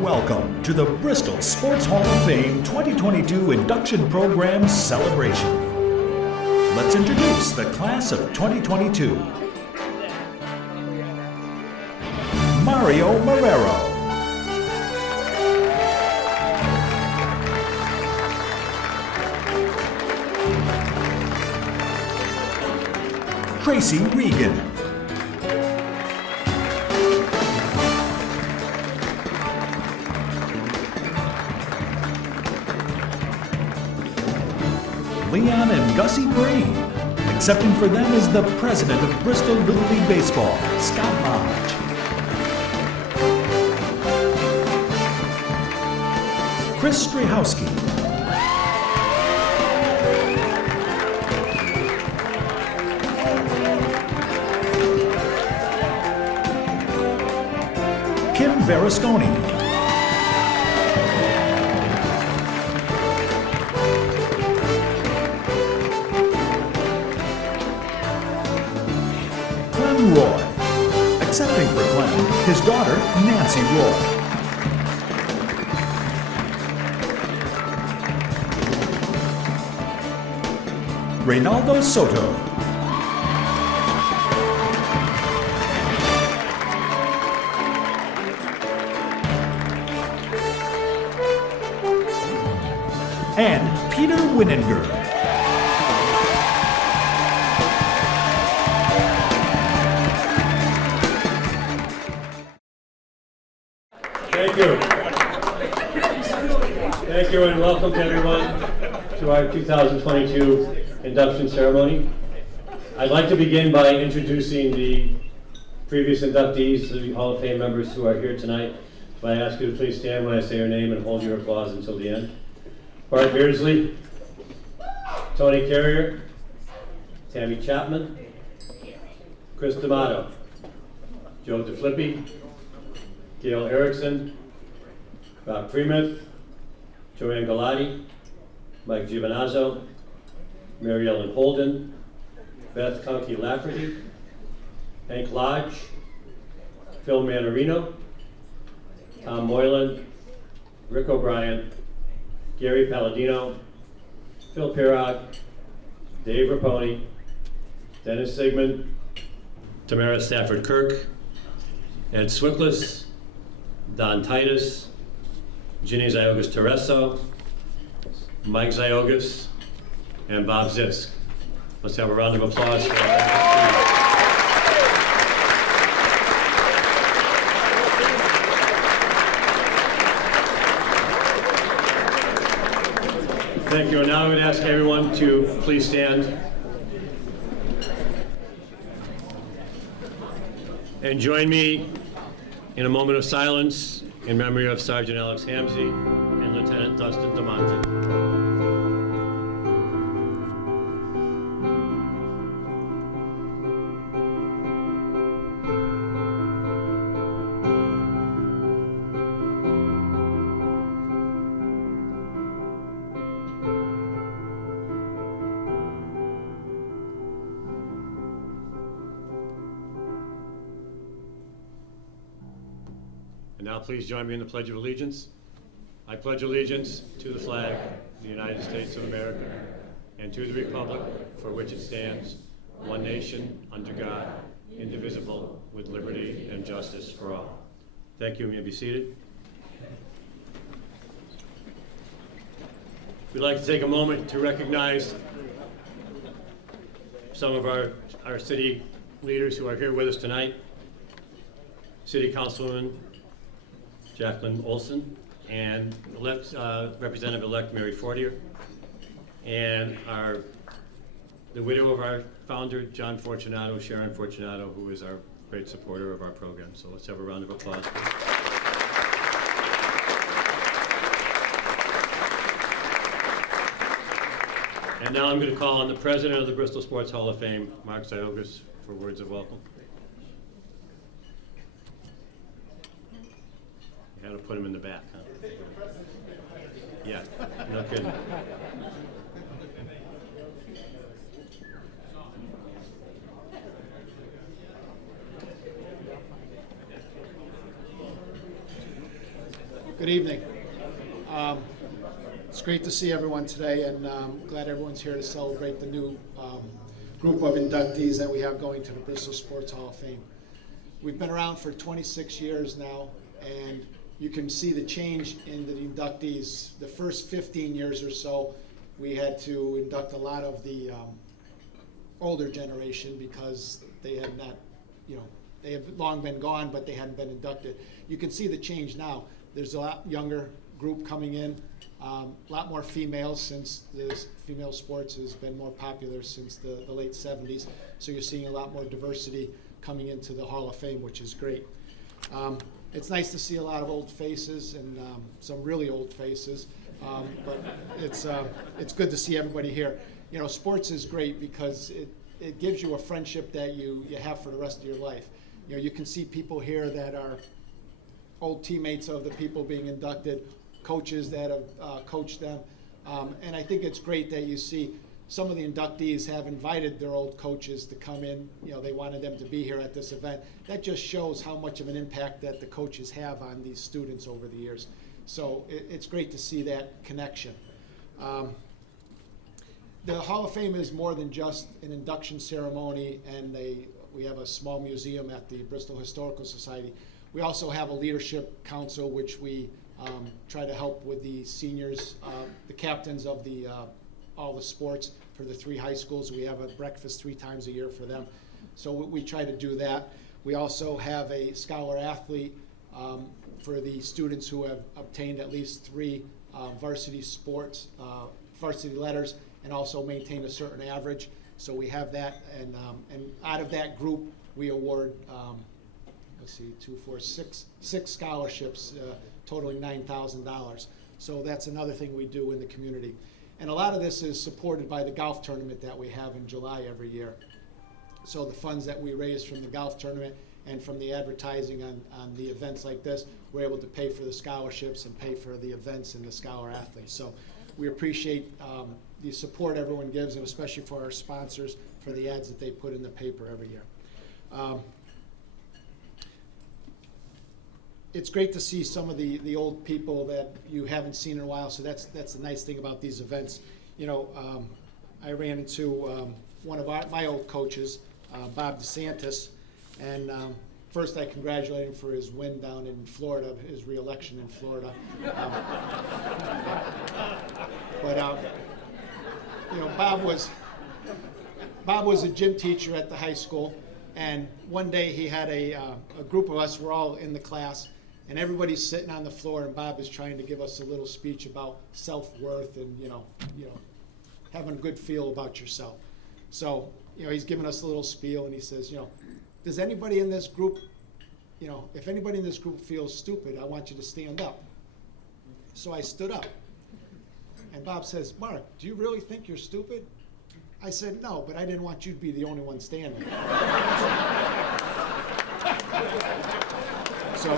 Welcome to the Bristol Sports Hall of Fame 2022 Induction Program Celebration. Let's introduce the class of 2022. Mario Marrero. Tracy Regan. Leon and Gussie Breen. Accepting for them is the president of Bristol Little League Baseball, Scott Lodge. Chris Strahowski. Kim Verasconi. Roy. Accepting for Clem, his daughter, Nancy Roy. Reynaldo Soto. And Peter Winninger. Thank you and welcome to everyone to our 2022 induction ceremony. I'd like to begin by introducing the previous inductees, the Hall of Fame members who are here tonight. So I ask you to please stand when I say your name and hold your applause until the end. Bart Beardsley, Tony Carrier, Tammy Chapman, Chris D'Amato, Joe DeFlippi, Gail Erickson, Rob Freemuth, Joanne Galati, Mike Giovinazzo, Mary Ellen Holden, Beth Conkey Lafferty, Hank Lodge, Phil Manarino, Tom Moylan, Rick O'Brien, Gary Palladino, Phil Pirog, Dave Raponi, Dennis Sigmund, Tamara Stafford Kirk, Ed Swickless, Don Titus, Ginny Ziogas Tereso, Mike Ziogas, and Bob Zisk. Let's have a round of applause for our Thank you, and now I would ask everyone to please stand and join me in a moment of silence in memory of Sergeant Alex Hamsey and Lieutenant Dustin DeMonte. And now please join me in the Pledge of Allegiance. I pledge allegiance to the flag of the United States of America and to the republic for which it stands, one nation, under God, indivisible, with liberty and justice for all. Thank you. You may be seated. We'd like to take a moment to recognize some of our city leaders who are here with us tonight. City Councilwoman Jacqueline Olson, and Representative-elect Mary Fortier, and the widow of our founder, John Fortunato, Sharon Fortunato, who is our great supporter of our program. So let's have a round of applause, please. And now I'm going to call on the president of the Bristol Sports Hall of Fame, Mark Ziogas, for words of welcome. You had to put him in the back, huh? Yeah, no kidding. Good evening. It's great to see everyone today, and glad everyone's here to celebrate the new group of inductees that we have going to the Bristol Sports Hall of Fame. We've been around for 26 years now, and you can see the change in the inductees. The first 15 years or so, we had to induct a lot of the older generation because they had not, they have long been gone, but they hadn't been inducted. You can see the change now. There's a lot younger group coming in, a lot more females since female sports has been more popular since the late 70s. So you're seeing a lot more diversity coming into the Hall of Fame, which is great. It's nice to see a lot of old faces and some really old faces, but it's good to see everybody here. Sports is great because it gives you a friendship that you have for the rest of your life. You can see people here that are old teammates of the people being inducted, coaches that have coached them, and I think it's great that you see some of the inductees have invited their old coaches to come in. They wanted them to be here at this event. That just shows how much of an impact that the coaches have on these students over the years. So it's great to see that connection. The Hall of Fame is more than just an induction ceremony, and we have a small museum at the Bristol Historical Society. We also have a leadership council, which we try to help with the seniors, the captains of all the sports for the 3 high schools. We have a breakfast 3 times a year for them. So we try to do that. We also have a scholar athlete for the students who have obtained at least 3 varsity sports, varsity letters, and also maintain a certain average. So we have that, and out of that group, we award, let's see, 6 scholarships, totaling $9,000. So that's another thing we do in the community. And a lot of this is supported by the golf tournament that we have in July every year. So the funds that we raise from the golf tournament and from the advertising on the events like this, we're able to pay for the scholarships and pay for the events and the scholar athletes. So we appreciate the support everyone gives, and especially for our sponsors for the ads that they put in the paper every year. It's great to see some of the old people that you haven't seen in a while, so that's the nice thing about these events. I ran into one of my old coaches, Bob DeSantis, and first I congratulate him for his win down in Florida, his re-election in Florida. Bob was a gym teacher at the high school, and one day he had a group of us, we're all in the class, and everybody's sitting on the floor, and Bob is trying to give us a little speech about self-worth and having a good feel about yourself. So he's giving us a little spiel, and he says, does anybody in this group, if anybody in this group feels stupid, I want you to stand up. So I stood up, and Bob says, Mark, do you really think you're stupid? I said, no, but I didn't want you to be the only one standing. So,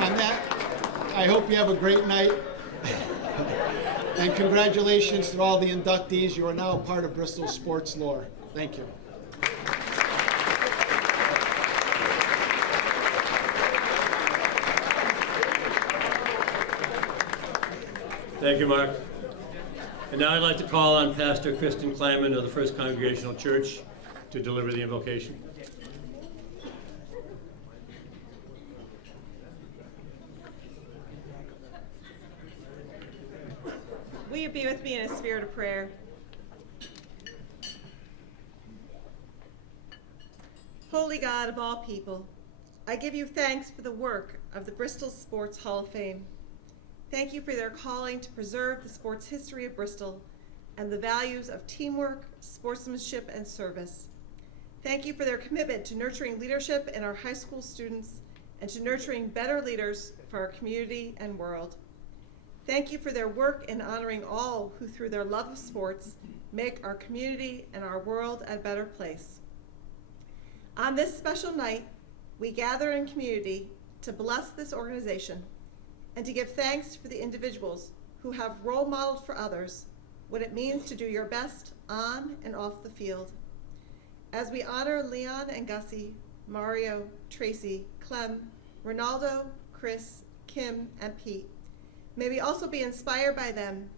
on that, I hope you have a great night. And congratulations to all the inductees. You are now a part of Bristol sports lore. Thank you. Thank you, Mark. And now I'd like to call on Pastor Kristen Kleiman of the First Congregational Church to deliver the invocation. Will you be with me in a spirit of prayer? Holy God of all people, I give you thanks for the work of the Bristol Sports Hall of Fame. Thank you for their calling to preserve the sports history of Bristol and the values of teamwork, sportsmanship, and service. Thank you for their commitment to nurturing leadership in our high school students and to nurturing better leaders for our community and world. Thank you for their work in honoring all who, through their love of sports, make our community and our world a better place. On this special night, we gather in community to bless this organization and to give thanks for the individuals who have role modeled for others what it means to do your best on and off the field. As we honor Leon and Gussie, Mario, Tracy, Clem, Ronaldo, Chris, Kim, and Pete. May we also be inspired by them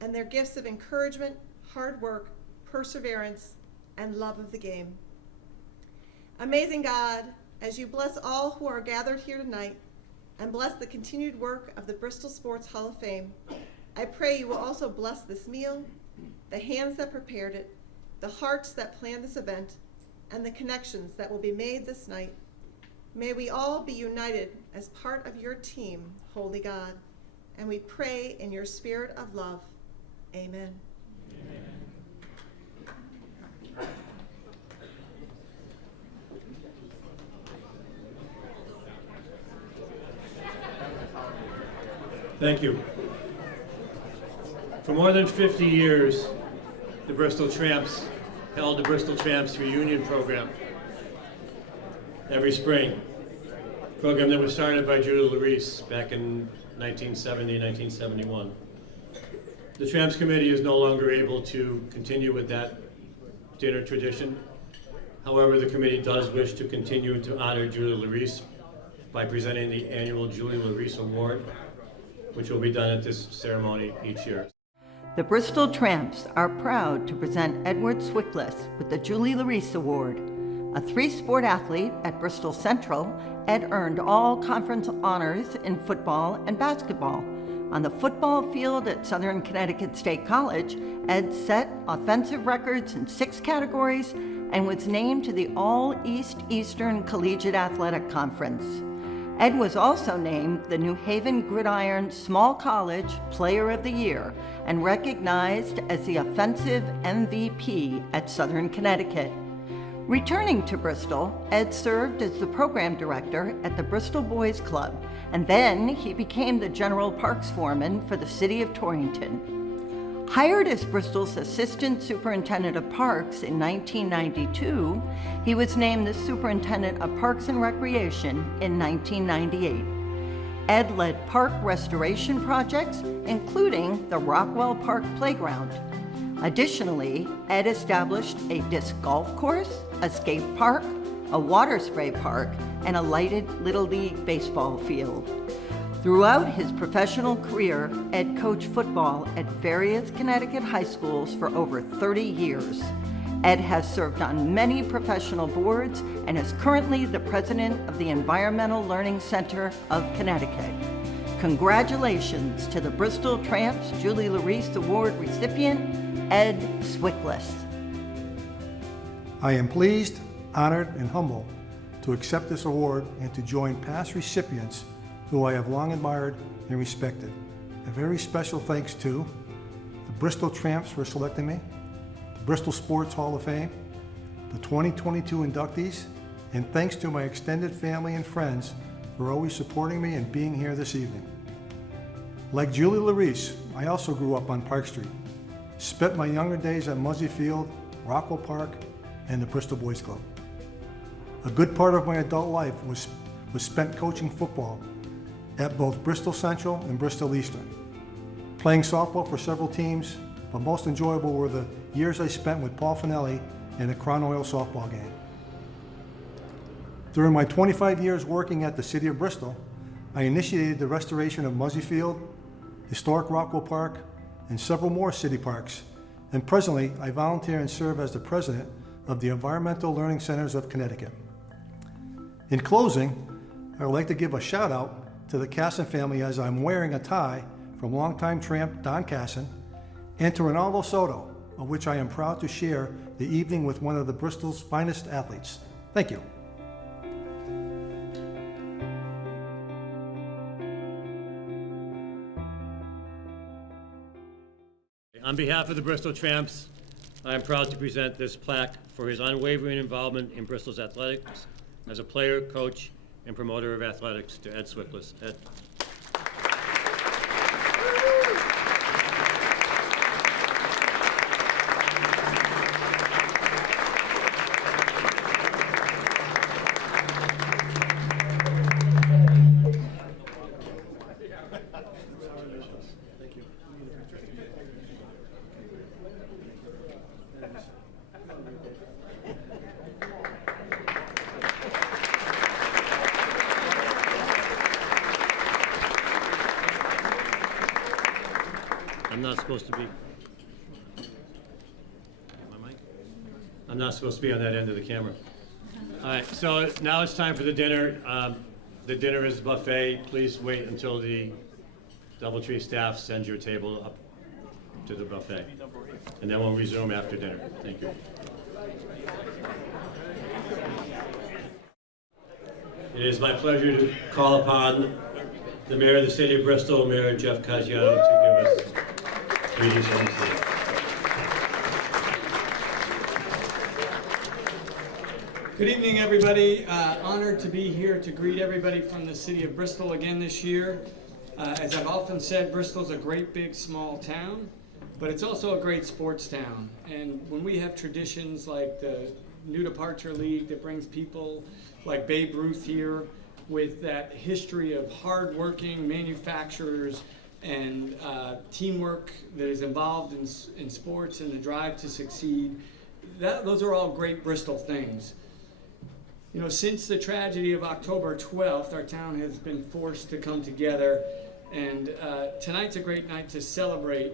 and their gifts of encouragement, hard work, perseverance, and love of the game. Amazing God, as you bless all who are gathered here tonight and bless the continued work of the Bristol Sports Hall of Fame, I pray you will also bless this meal, the hands that prepared it, the hearts that planned this event, and the connections that will be made this night. May we all be united as part of your team, Holy God, and we pray in your spirit of love. Amen. Thank you. For more than 50 years, the Bristol Tramps held the Bristol Tramps Reunion Program every spring. A program that was started by Julie Larice back in 1970, 1971. The Tramps Committee is no longer able to continue with that dinner tradition. However, the committee does wish to continue to honor Julie Larice by presenting the annual Julie Larice Award, which will be done at this ceremony each year. The Bristol Tramps are proud to present Edward Swickless with the Julie Larice Award. A three-sport athlete at Bristol Central, Ed earned all conference honors in football and basketball. On the football field at Southern Connecticut State College, Ed set offensive records in 6 categories and was named to the All-East Eastern Collegiate Athletic Conference. Ed was also named the New Haven Gridiron Small College Player of the Year and recognized as the offensive MVP at Southern Connecticut. Returning to Bristol, Ed served as the program director at the Bristol Boys Club, and then he became the general parks foreman for the city of Torrington. Hired as Bristol's assistant superintendent of parks in 1992, he was named the superintendent of Parks and Recreation in 1998. Ed led park restoration projects, including the Rockwell Park Playground. Additionally, Ed established a disc golf course, a skate park, a water spray park, and a lighted Little League baseball field. Throughout his professional career, Ed coached football at various Connecticut high schools for over 30 years. Ed has served on many professional boards and is currently the president of the Environmental Learning Center of Connecticut. Congratulations to the Bristol Tramps Julie Larice Award recipient, Ed Swickless. I am pleased, honored, and humbled to accept this award and to join past recipients who I have long admired and respected. A very special thanks to the Bristol Tramps for selecting me, the Bristol Sports Hall of Fame, the 2022 inductees, and thanks to my extended family and friends for always supporting me and being here this evening. Like Julie Larice, I also grew up on Park Street, spent my younger days at Muzzy Field, Rockwell Park, and the Bristol Boys Club. A good part of my adult life was spent coaching football at both Bristol Central and Bristol Eastern, playing softball for several teams, but most enjoyable were the years I spent with Paul Finelli in a Crown Oil softball game. During my 25 years working at the City of Bristol, I initiated the restoration of Muzzy Field, historic Rockwell Park, and several more city parks, and presently I volunteer and serve as the president of the Environmental Learning Centers of Connecticut. In closing, I would like to give a shout out to the Casson family as I'm wearing a tie from longtime tramp Don Casson, and to Ronaldo Soto, of which I am proud to share the evening with one of the Bristol's finest athletes. Thank you. On behalf of the Bristol Tramps, I am proud to present this plaque for his unwavering involvement in Bristol's athletics as a player, coach, and promoter of athletics to Ed Swickless. Ed. I'm not supposed to be. My mic? I'm not supposed to be on that end of the camera. All right, so now it's time for the dinner. The dinner is buffet. Please wait until the DoubleTree staff sends your table up to the buffet. And then we'll resume after dinner. Thank you. It is my pleasure to call upon the Mayor of the City of Bristol, Mayor Jeff Caggiano, to give us greetings from the city. Good evening, everybody. Honored to be here to greet everybody from the city of Bristol again this year. As I've often said, Bristol's a great big small town, but it's also a great sports town. And when we have traditions like the New Departure League that brings people like Babe Ruth here with that history of hardworking manufacturers and teamwork that is involved in sports and the drive to succeed, those are all great Bristol things. You know, since the tragedy of October 12th, our town has been forced to come together, and tonight's a great night to celebrate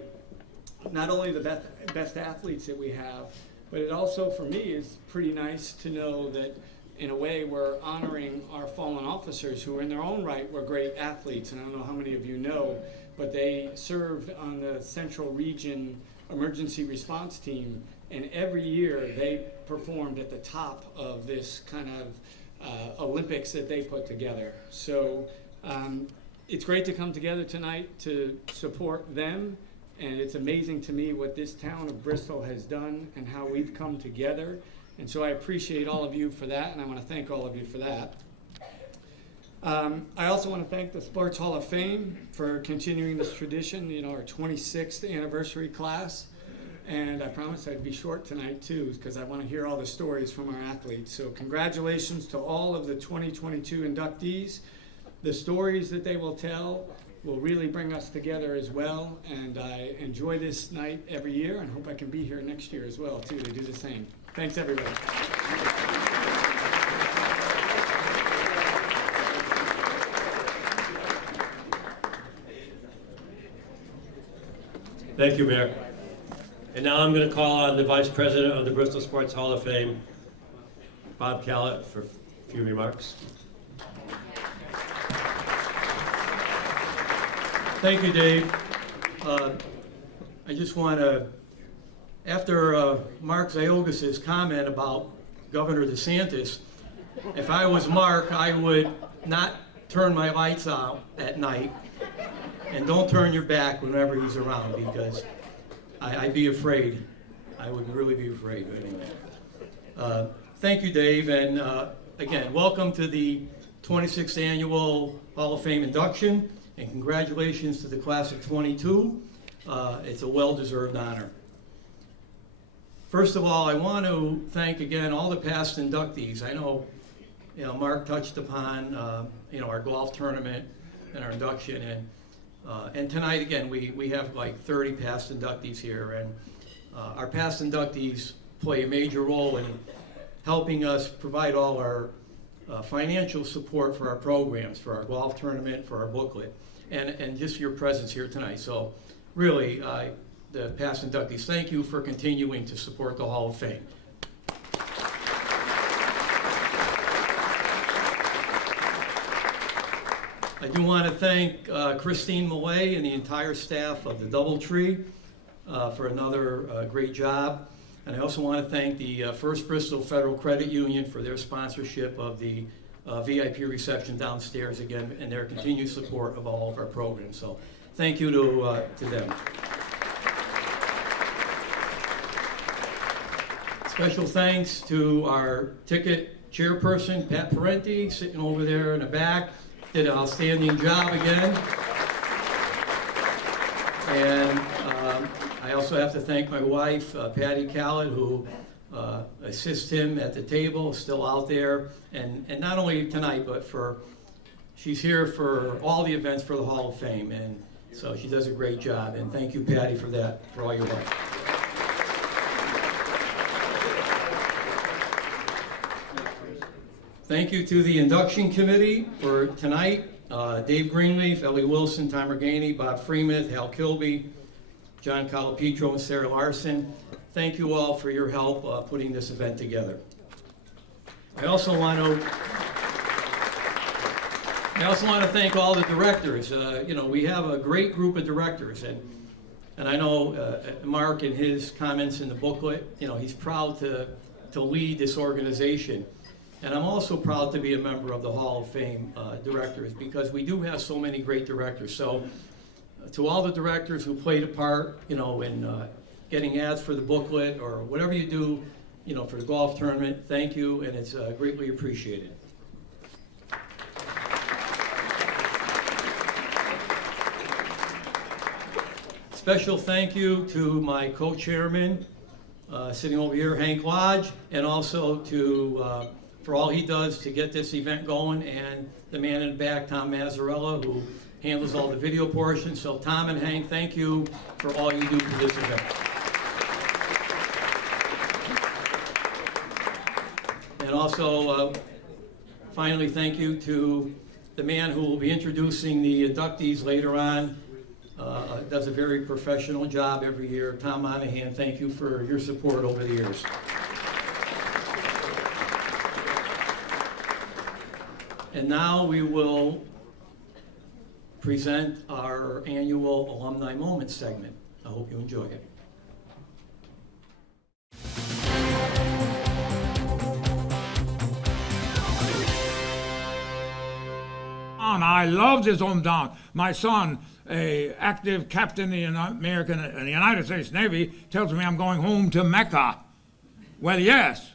not only the best athletes that we have, but it also, for me, is pretty nice to know that in a way we're honoring our fallen officers who in their own right were great athletes. And I don't know how many of you know, but they served on the Central Region Emergency Response Team, and every year they performed at the top of this kind of Olympics that they put together. So it's great to come together tonight to support them, and it's amazing to me what this town of Bristol has done and how we've come together. And so I appreciate all of you for that, and I want to thank all of you for that. I also want to thank the Sports Hall of Fame for continuing this tradition, you know, our 26th anniversary class. And I promised I'd be short tonight too, because I want to hear all the stories from our athletes. So congratulations to all of the 2022 inductees. The stories that they will tell will really bring us together as well. And I enjoy this night every year and hope I can be here next year as well too to do the same. Thanks, everybody. Thank you, Mayor. And now I'm going to call on the Vice President of the Bristol Sports Hall of Fame, Bob Callett, for a few remarks. Thank you, Dave. I just want to, after Mark Ziogas' comment about Governor DeSantis, if I was Mark, I would not turn my lights out at night, and don't turn your back whenever he's around, because I'd be afraid. I would really be afraid. Anyway. Thank you, Dave, and again, welcome to the 26th Annual Hall of Fame induction, and congratulations to the class of 22. It's a well-deserved honor. First of all, I want to thank again all the past inductees. I know, Mark touched upon our golf tournament and our induction, and tonight again we have like 30 past inductees here, and our past inductees play a major role in helping us provide all our financial support for our programs, for our golf tournament, for our booklet, and just your presence here tonight. So really, the past inductees, thank you for continuing to support the Hall of Fame. I do want to thank Christine Millay and the entire staff of the DoubleTree for another great job. And I also want to thank the First Bristol Federal Credit Union for their sponsorship of the VIP reception downstairs again, and their continued support of all of our programs. So thank you to them. Special thanks to our ticket chairperson, Pat Parenti, sitting over there in the back. Did an outstanding job again. And I also have to thank my wife, Patty Callett, who assists him at the table, still out there. And not only tonight, but she's here for all the events for the Hall of Fame. And so she does a great job. And thank you, Patty, for that, for all your work. Thank you to the induction committee for tonight. Dave Greenleaf, Ellie Wilson, Tom Reganey, Bob Freemuth, Hal Kilby, John Calapetro and Sarah Larson. Thank you all for your help putting this event together. I also want to thank all the directors. We have a great group of directors, and I know Mark in his comments in the booklet, he's proud to lead this organization. And I'm also proud to be a member of the Hall of Fame directors, because we do have so many great directors. So to all the directors who played a part, in getting ads for the booklet or whatever you do, for the golf tournament, thank you, and it's greatly appreciated. Special thank you to my co-chairman, sitting over here, Hank Lodge, and also to for all he does to get this event going, and the man in the back, Tom Mazzarella, who handles all the video portions. So Tom and Hank, thank you for all you do for this event. And also, finally, thank you to the man who will be introducing the inductees later on. Does a very professional job every year. Tom Monahan, thank you for your support over the years. And now we will present our annual Alumni Moments segment. I hope you enjoy it. I loved his hometown. My son, a active captain in the United States Navy, tells me I'm going home to Mecca. Well, yes,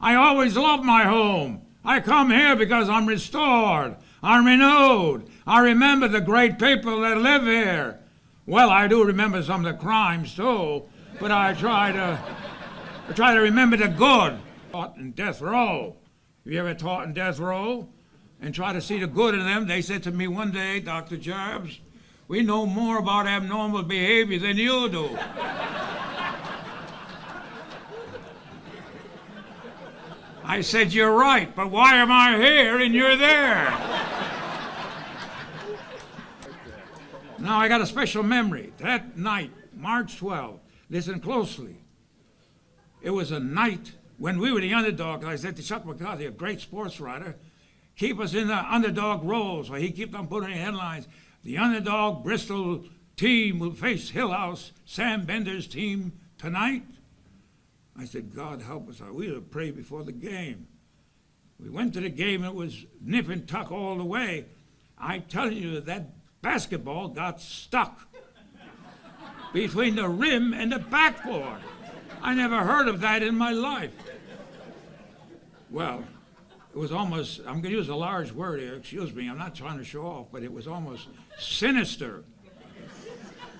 I always loved my home. I come here because I'm restored, I'm renewed. I remember the great people that live here. Well, I do remember some of the crimes too, but I try to remember the good. Taught in death row. Have you ever taught in death row? And try to see the good in them. They said to me one day, Dr. Jobs, we know more about abnormal behavior than you do. I said, you're right, but why am I here and you're there? Now I got a special memory. That night, March 12th, listen closely. It was a night when we were the underdogs. I said to Chuck McCarthy, a great sports writer, keep us in the underdog role. So he kept on putting in headlines. The underdog Bristol team will face Hillhouse, Sam Bender's team, tonight. I said, God help us. We had to pray before the game. We went to the game, and it was nip and tuck all the way. I'm telling you, that basketball got stuck between the rim and the backboard. I never heard of that in my life. Well, it was almost, I'm going to use a large word here, excuse me, I'm not trying to show off, but it was almost sinister.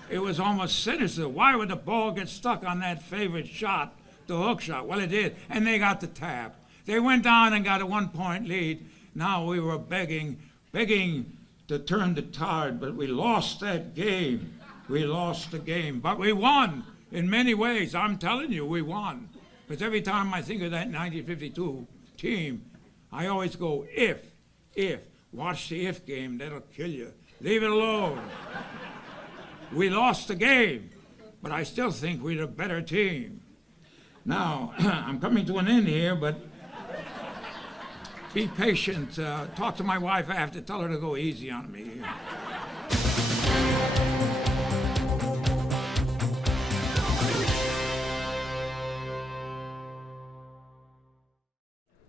It was almost sinister. Why would the ball get stuck on that favorite shot, the hook shot? Well, it did, and they got the tap. They went down and got a 1-point lead. Now we were begging to turn the tide, but we lost that game. We lost the game, but we won in many ways. I'm telling you, we won. Because every time I think of that 1952 team, I always go, if. Watch the if game, that'll kill you. Leave it alone. We lost the game, but I still think we're a better team. Now, I'm coming to an end here, but be patient. Talk to my wife after, tell her to go easy on me.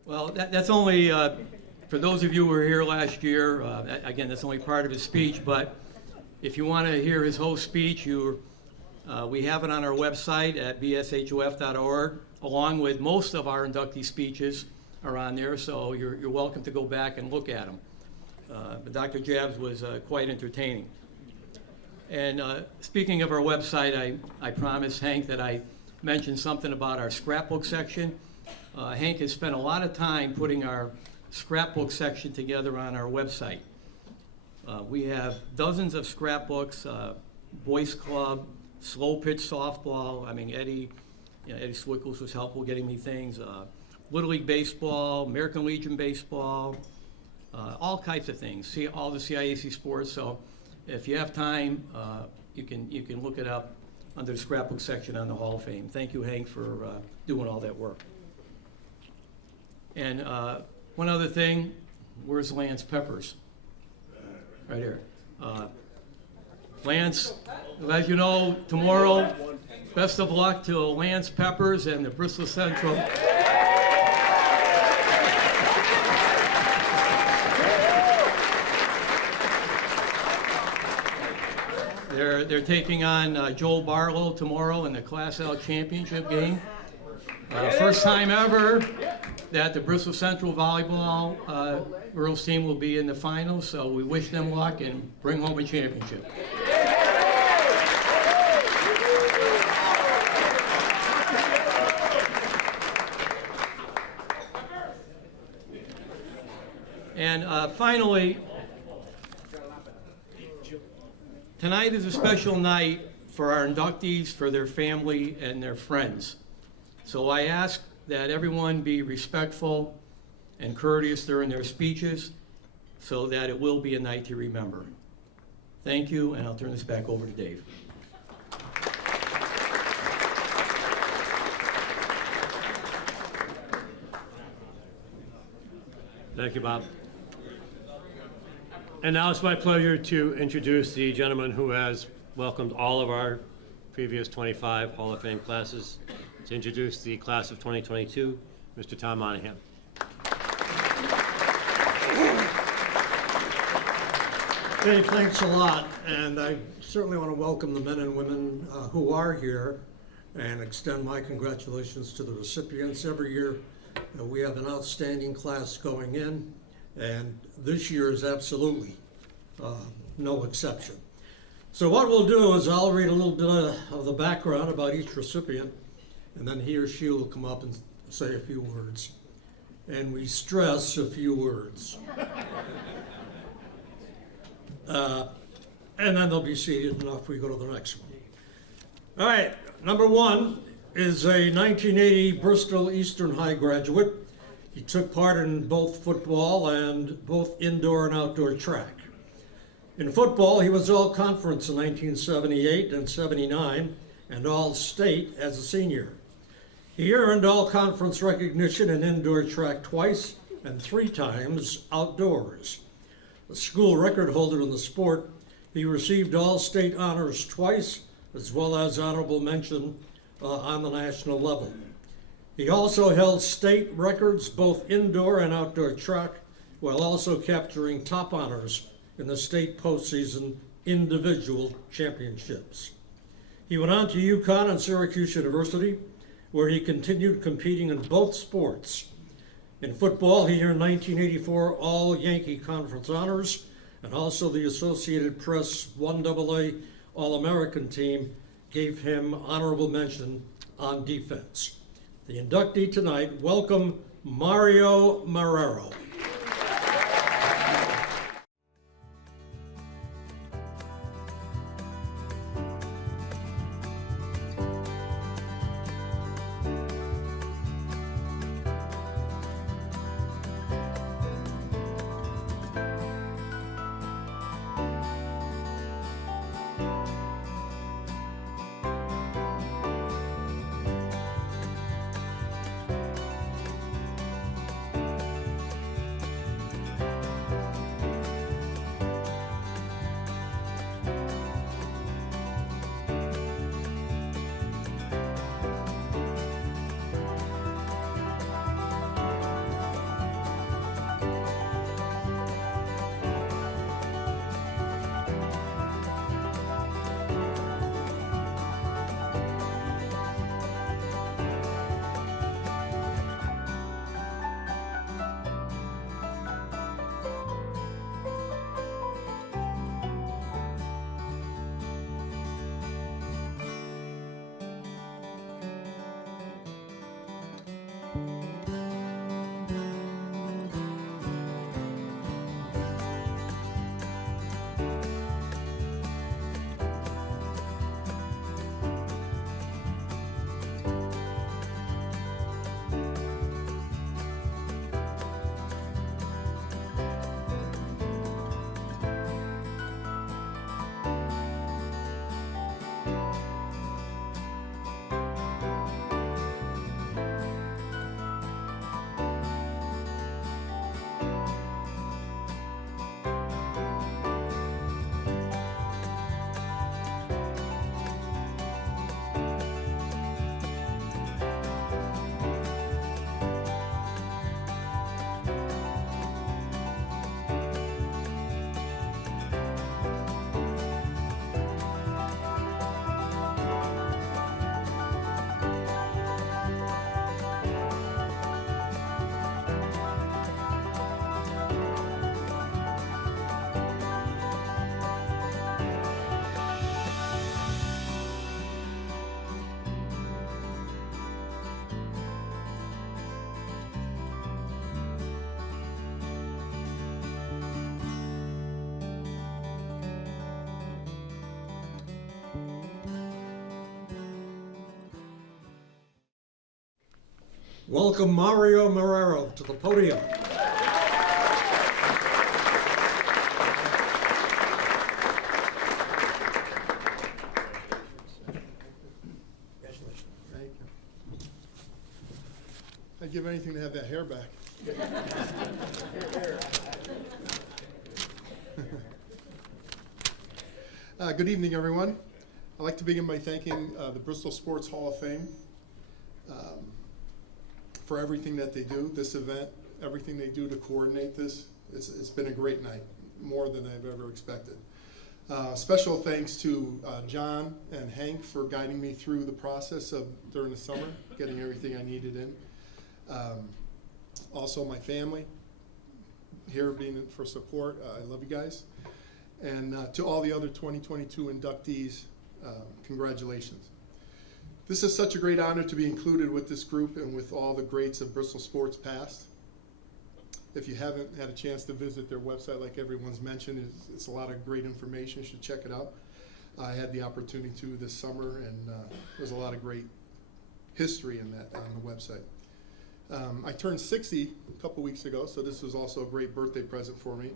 Well, that's only, for those of you who were here last year, again, that's only part of his speech, but if you want to hear his whole speech, we have it on our website at bshof.org, along with most of our inductee speeches are on there, so you're welcome to go back and look at them. But Dr. Jabs was quite entertaining. And speaking of our website, I promised Hank that I mentioned something about our scrapbook section. Hank has spent a lot of time putting our scrapbook section together on our website. We have dozens of scrapbooks, Boys Club, slow pitch softball. I mean, Eddie Swickles was helpful getting me things. Little League Baseball, American Legion Baseball, all kinds of things. See all the CIAC sports. So if you have time, you can look it up. under the scrapbook section on the Hall of Fame. Thank you, Hank, for doing all that work. And one other thing, where's Lance Peppers? Right here. Lance, as you know, tomorrow, best of luck to Lance Peppers and the Bristol Central. They're taking on Joel Barlow tomorrow in the Class L championship game. First time ever that the Bristol Central volleyball girls team will be in the finals, so we wish them luck and bring home a championship. And finally, tonight is a special night for our inductees, for their family and their friends. So I ask that everyone be respectful and courteous during their speeches so that it will be a night to remember. Thank you, and I'll turn this back over to Dave. Thank you, Bob. And now it's my pleasure to introduce the gentleman who has welcomed all of our previous 25 Hall of Fame classes, to introduce the class of 2022, Mr. Tom Monahan. Dave, thanks a lot, and I certainly want to welcome the men and women who are here and extend my congratulations to the recipients. Every year we have an outstanding class going in, and this year is absolutely no exception. So what we'll do is I'll read a little bit of the background about each recipient, and then he or she will come up and say a few words. And we stress a few words. And then they'll be seated, and off we go to the next one. All right, number one is a 1980 Bristol Eastern High graduate. He took part in both football and both indoor and outdoor track. In football, he was all-conference in 1978 and 79, and all-state as a senior. He earned all-conference recognition in indoor track twice and 3 times outdoors. A school record holder in the sport, he received all-state honors twice, as well as honorable mention on the national level. He also held state records both indoor and outdoor track, while also capturing top honors in the state postseason individual championships. He went on to UConn and Syracuse University, where he continued competing in both sports. In football, he earned 1984 All-Yankee Conference honors, and also the Associated Press 1AA All-American team gave him honorable mention on defense. The inductee tonight, welcome Mario Marrero. welcome Mario Marrero to the podium. Thank you. I'd give anything to have that hair back. Good evening, everyone. I'd like to begin by thanking the Bristol Sports Hall of Fame for everything that they do, this event, everything they do to coordinate this. It's been a great night, more than I've ever expected. Special thanks to John and Hank for guiding me through the process during the summer, getting everything I needed in. Also my family here being for support. I love you guys. And to all the other 2022 inductees, congratulations. This is such a great honor to be included with this group and with all the greats of Bristol sports past. If you haven't had a chance to visit their website, like everyone's mentioned, it's a lot of great information. You should check it out. I had the opportunity to this summer, and there's a lot of great history in that on the website. I turned 60 a couple weeks ago, so this was also a great birthday present for me.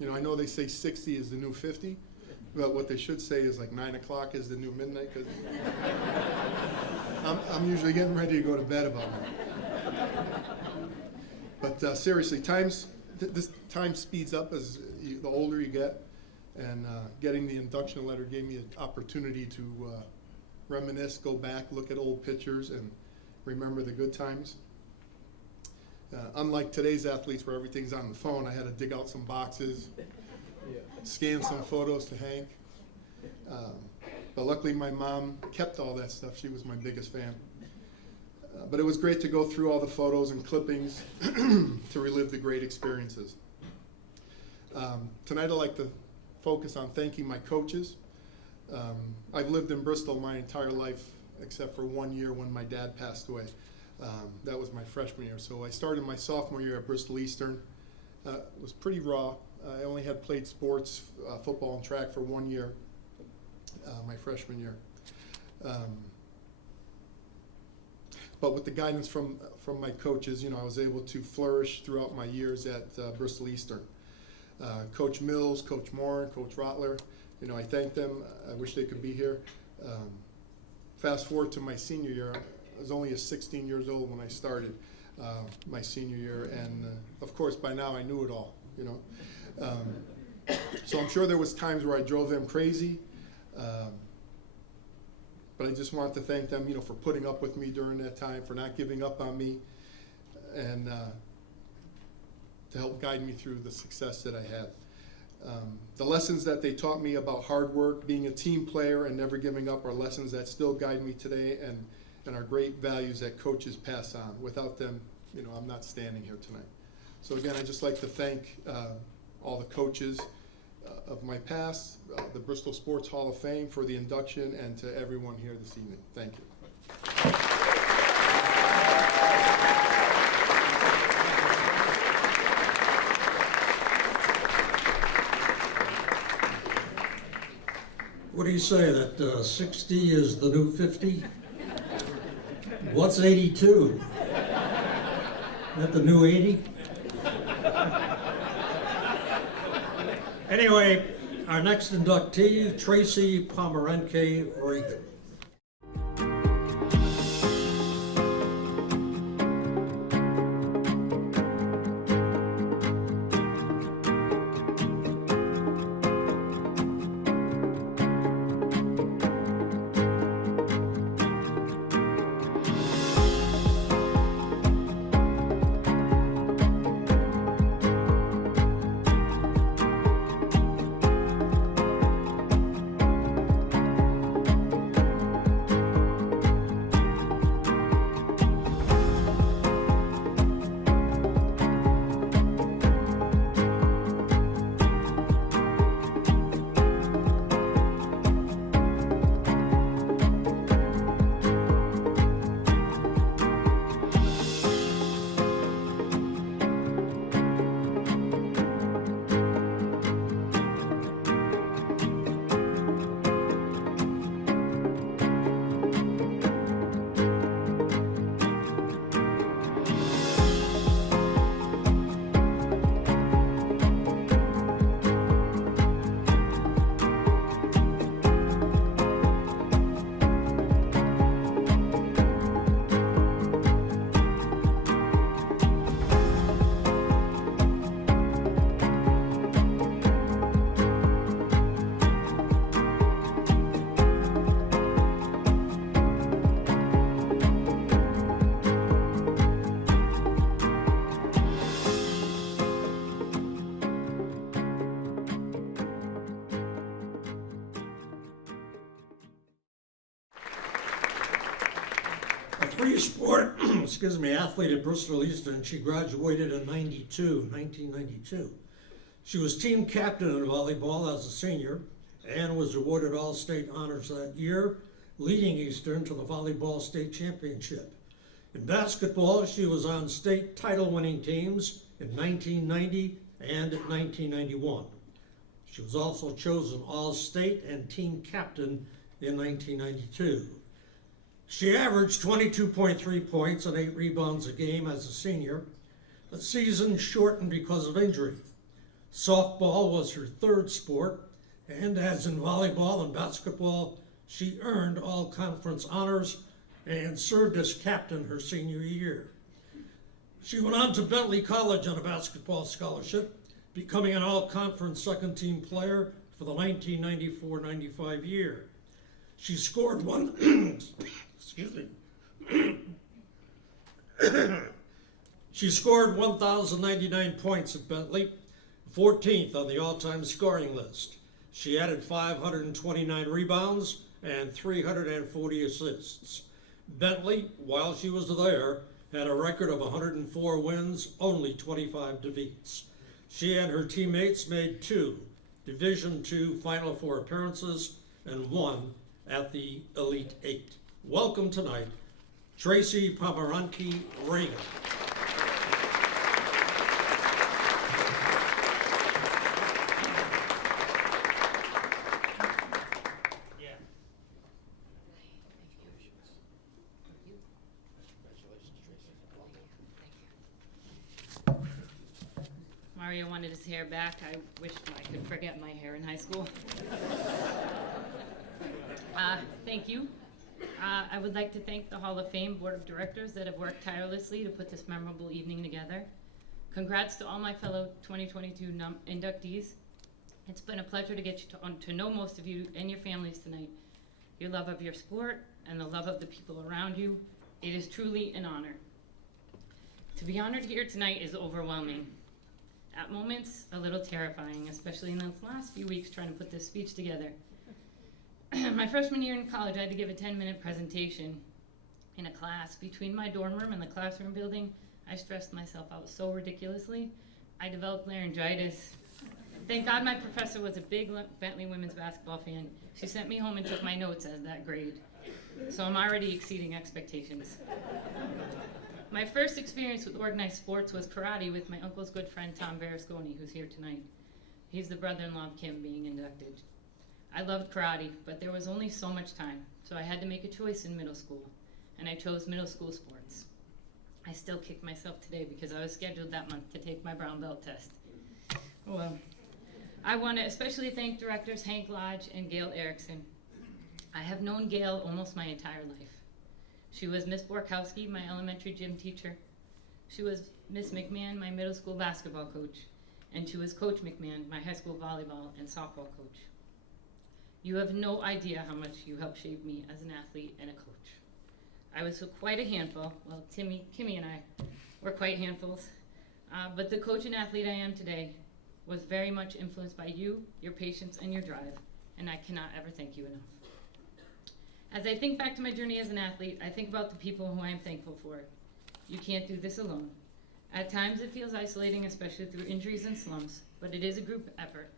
You know, I know they say 60 is the new 50, but what they should say is like 9 o'clock is the new midnight, because I'm usually getting ready to go to bed about that. But seriously, this time speeds up as the older you get, and getting the induction letter gave me an opportunity to reminisce, go back, look at old pictures, and remember the good times. Unlike today's athletes where everything's on the phone, I had to dig out some boxes, scan some photos to Hank. But luckily my mom kept all that stuff. She was my biggest fan. But it was great to go through all the photos and clippings to relive the great experiences. Tonight I'd like to focus on thanking my coaches. I've lived in Bristol my entire life except for 1 year when my dad passed away. That was my freshman year. So I started my sophomore year at Bristol Eastern. It was pretty raw. I only had played sports, football and track for 1 year, my freshman year. But with the guidance from my coaches, you know, I was able to flourish throughout my years at Bristol Eastern. Coach Mills, Coach Moore, Coach Rotler, you know, I thank them. I wish they could be here. Fast forward to my senior year, I was only 16 years old when I started my senior year, and of course by now I knew it all, you know. So I'm sure there was times where I drove them crazy, but I just want to thank them, you know, for putting up with me during that time, for not giving up on me, and to help guide me through the success that I had. The lessons that they taught me about hard work, being a team player, and never giving up are lessons that still guide me today, and are great values that coaches pass on. Without them, you know, I'm not standing here tonight. So again, I'd just like to thank all the coaches of my past, the Bristol Sports Hall of Fame for the induction, and to everyone here this evening. Thank you. What do you say, that 60 is the new 50? What's 82? That the new 80? Anyway, our next inductee, Tracy Pomerenke Reagan. three-sport, excuse me, athlete at Bristol Eastern. She graduated in 1992. She was team captain in volleyball as a senior and was awarded All-State honors that year, leading Eastern to the volleyball state championship. In basketball, she was on state title-winning teams in 1990 and 1991. She was also chosen All-State and team captain in 1992. She averaged 22.3 points and 8 rebounds a game as a senior, a season shortened because of injury. Softball was her third sport, and as in volleyball and basketball, she earned all conference honors and served as captain her senior year. She went on to Bentley College on a basketball scholarship, becoming an all-conference second-team player for the 1994-95 year. She scored excuse me. She scored 1,099 points at Bentley, 14th on the all-time scoring list. She added 529 rebounds and 340 assists. Bentley, while she was there, had a record of 104 wins, only 25 defeats. She and her teammates made 2 Division II Final Four appearances and 1 at the Elite Eight. Welcome tonight, Tracy Pomeranke Reagan. Mario wanted his hair back. I wished I could forget my hair in high school. Thank you. I would like to thank the Hall of Fame Board of Directors that have worked tirelessly to put this memorable evening together. Congrats to all my fellow 2022 inductees. It's been a pleasure to get you to know most of you and your families tonight. Your love of your sport and the love of the people around you, it is truly an honor. To be honored here tonight is overwhelming. At moments, a little terrifying, especially in those last few weeks trying to put this speech together. My freshman year in college, I had to give a 10-minute presentation in a class. Between my dorm room and the classroom building, I stressed myself out so ridiculously, I developed laryngitis. Thank God my professor was a big Bentley women's basketball fan. She sent me home and took my notes as that grade. So I'm already exceeding expectations. My first experience with organized sports was karate with my uncle's good friend Tom Berlusconi, who's here tonight. He's the brother-in-law of Kim being inducted. I loved karate, but there was only so much time, so I had to make a choice in middle school, and I chose middle school sports. I still kick myself today because I was scheduled that month to take my brown belt test. Well, I want to especially thank directors Hank Lodge and Gail Erickson. I have known Gail almost my entire life. She was Miss Borkowski, my elementary gym teacher. She was Miss McMahon, my middle school basketball coach. And she was Coach McMahon, my high school volleyball and softball coach. You have no idea how much you helped shape me as an athlete and a coach. I was quite a handful. Well, Kimmy and I were quite handfuls. But the coach and athlete I am today was very much influenced by you, your patience, and your drive. And I cannot ever thank you enough. As I think back to my journey as an athlete, I think about the people who I am thankful for. You can't do this alone. At times it feels isolating, especially through injuries and slumps, but it is a group effort.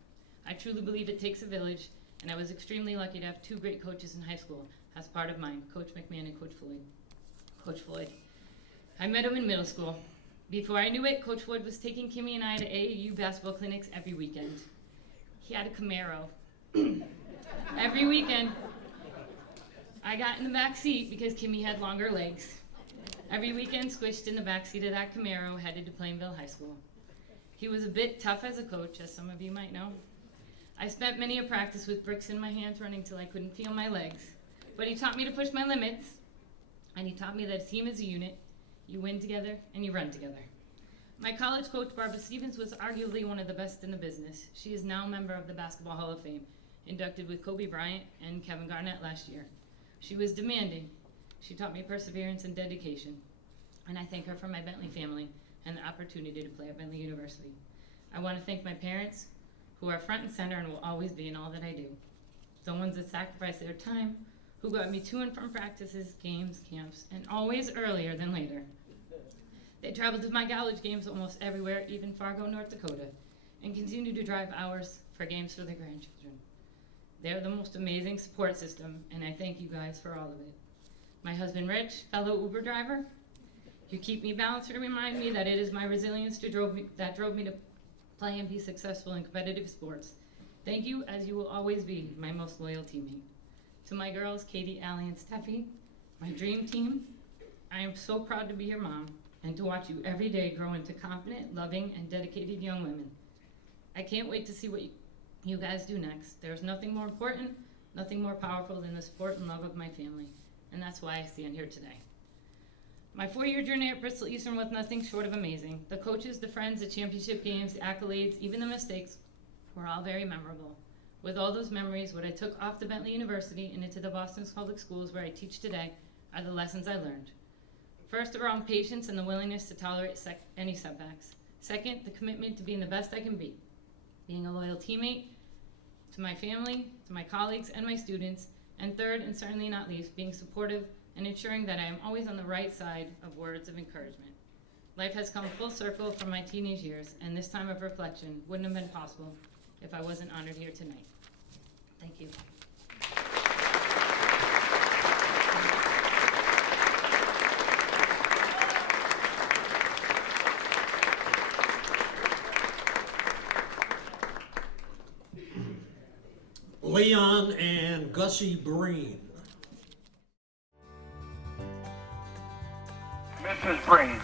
I truly believe it takes a village, and I was extremely lucky to have 2 great coaches in high school as part of mine, Coach McMahon and Coach Floyd. I met him in middle school. Before I knew it, Coach Floyd was taking Kimmy and I to AAU basketball clinics every weekend. He had a Camaro. Every weekend, I got in the back seat because Kimmy had longer legs. Every weekend, squished in the back seat of that Camaro, headed to Plainville High School. He was a bit tough as a coach, as some of you might know. I spent many a practice with bricks in my hands running till I couldn't feel my legs. But he taught me to push my limits, and he taught me that a team is a unit. You win together, and you run together. My college coach, Barbara Stevens, was arguably one of the best in the business. She is now a member of the Basketball Hall of Fame, inducted with Kobe Bryant and Kevin Garnett last year. She was demanding. She taught me perseverance and dedication. And I thank her for my Bentley family and the opportunity to play at Bentley University. I want to thank my parents, who are front and center and will always be in all that I do. The ones that sacrifice their time, who got me to and from practices, games, camps, and always earlier than later. They traveled to my college games almost everywhere, even Fargo, North Dakota, and continue to drive hours for games for their grandchildren. They're the most amazing support system, and I thank you guys for all of it. My husband Rich, fellow Uber driver, you keep me balanced and remind me that it is my resilience that drove me to play and be successful in competitive sports. Thank you, as you will always be my most loyal teammate. To my girls, Katie, Allie, and Steffi, my dream team, I am so proud to be your mom and to watch you every day grow into confident, loving, and dedicated young women. I can't wait to see what you guys do next. There's nothing more important, nothing more powerful than the support and love of my family, and that's why I stand here today. My 4-year journey at Bristol Eastern was nothing short of amazing. The coaches, the friends, the championship games, the accolades, even the mistakes were all very memorable. With all those memories, what I took off to Bentley University and into the Boston Public Schools where I teach today are the lessons I learned. First, around patience and the willingness to tolerate any setbacks. Second, the commitment to being the best I can be. Being a loyal teammate to my family, to my colleagues, and my students. And third, and certainly not least, being supportive and ensuring that I am always on the right side of words of encouragement. Life has come full circle from my teenage years, and this time of reflection wouldn't have been possible if I wasn't honored here tonight. Thank you. Leon and Gussie Breen. Mrs. Breen.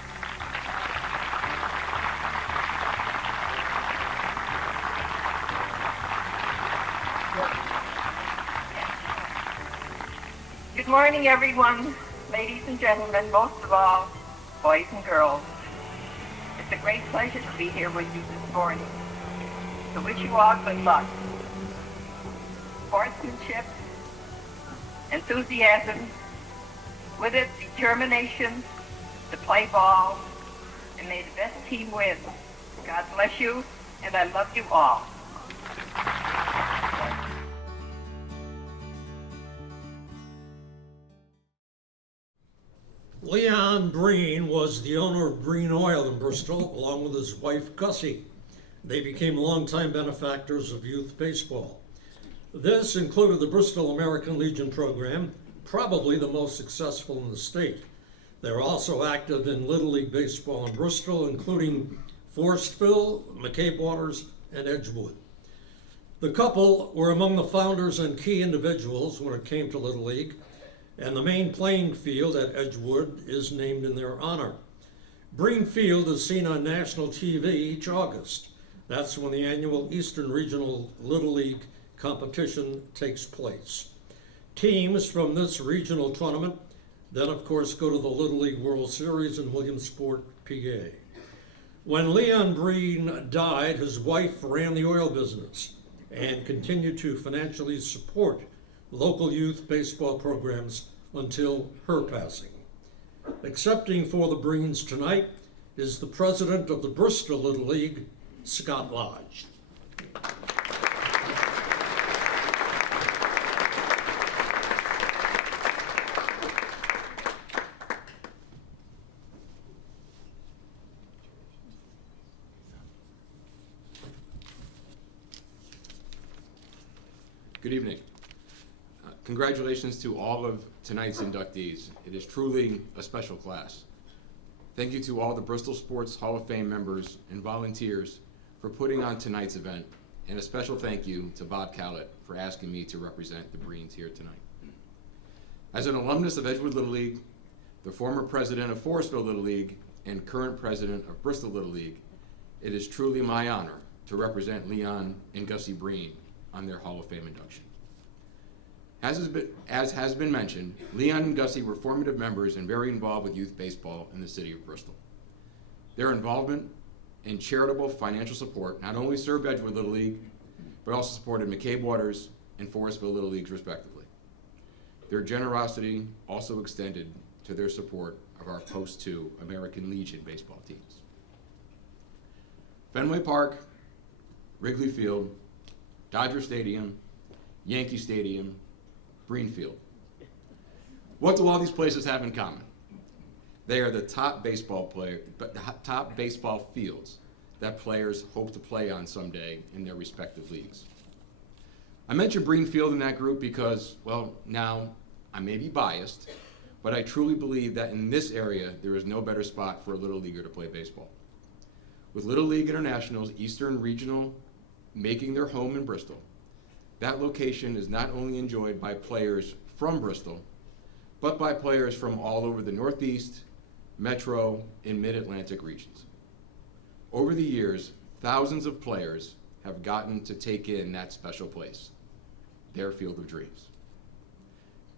Good morning, everyone, ladies and gentlemen, most of all, boys and girls. It's a great pleasure to be here with you this morning. To wish you all good luck. Sportsmanship, enthusiasm, with it, determination to play ball, and may the best team win. God bless you, and I love you all. Leon Breen was the owner of Breen Oil in Bristol, along with his wife Gussie. They became longtime benefactors of youth baseball. This included the Bristol American Legion program, probably the most successful in the state. They're also active in Little League Baseball in Bristol, including Forestville, McCabe Waters, and Edgewood. The couple were among the founders and key individuals when it came to Little League, and the main playing field at Edgewood is named in their honor. Breen Field is seen on national TV each August. That's when the annual Eastern Regional Little League competition takes place. Teams from this regional tournament then, of course, go to the Little League World Series in Williamsport, PA. When Leon Breen died, his wife ran the oil business and continued to financially support local youth baseball programs until her passing. Accepting for the Breens tonight is the president of the Bristol Little League, Scott Lodge. Good evening. Congratulations to all of tonight's inductees. It is truly a special class. Thank you to all the Bristol Sports Hall of Fame members and volunteers for putting on tonight's event, and a special thank you to Bob Callett for asking me to represent the Breens here tonight. As an alumnus of Edgewood Little League, the former president of Forestville Little League, and current president of Bristol Little League, it is truly my honor to represent Leon and Gussie Breen on their Hall of Fame induction. As has been mentioned, Leon and Gussie were formative members and very involved with youth baseball in the city of Bristol. Their involvement and charitable financial support not only served Edgewood Little League, but also supported McCabe Waters and Forestville Little Leagues respectively. Their generosity also extended to their support of our Post 2 American Legion baseball teams. Fenway Park, Wrigley Field, Dodger Stadium, Yankee Stadium, Breen Field. What do all these places have in common? They are the top baseball fields that players hope to play on someday in their respective leagues. I mentioned Breen Field in that group because, well, now I may be biased, but I truly believe that in this area there is no better spot for a Little Leaguer to play baseball. With Little League International's Eastern Regional making their home in Bristol, that location is not only enjoyed by players from Bristol, but by players from all over the Northeast, Metro, and Mid-Atlantic regions. Over the years, thousands of players have gotten to take in that special place, their field of dreams.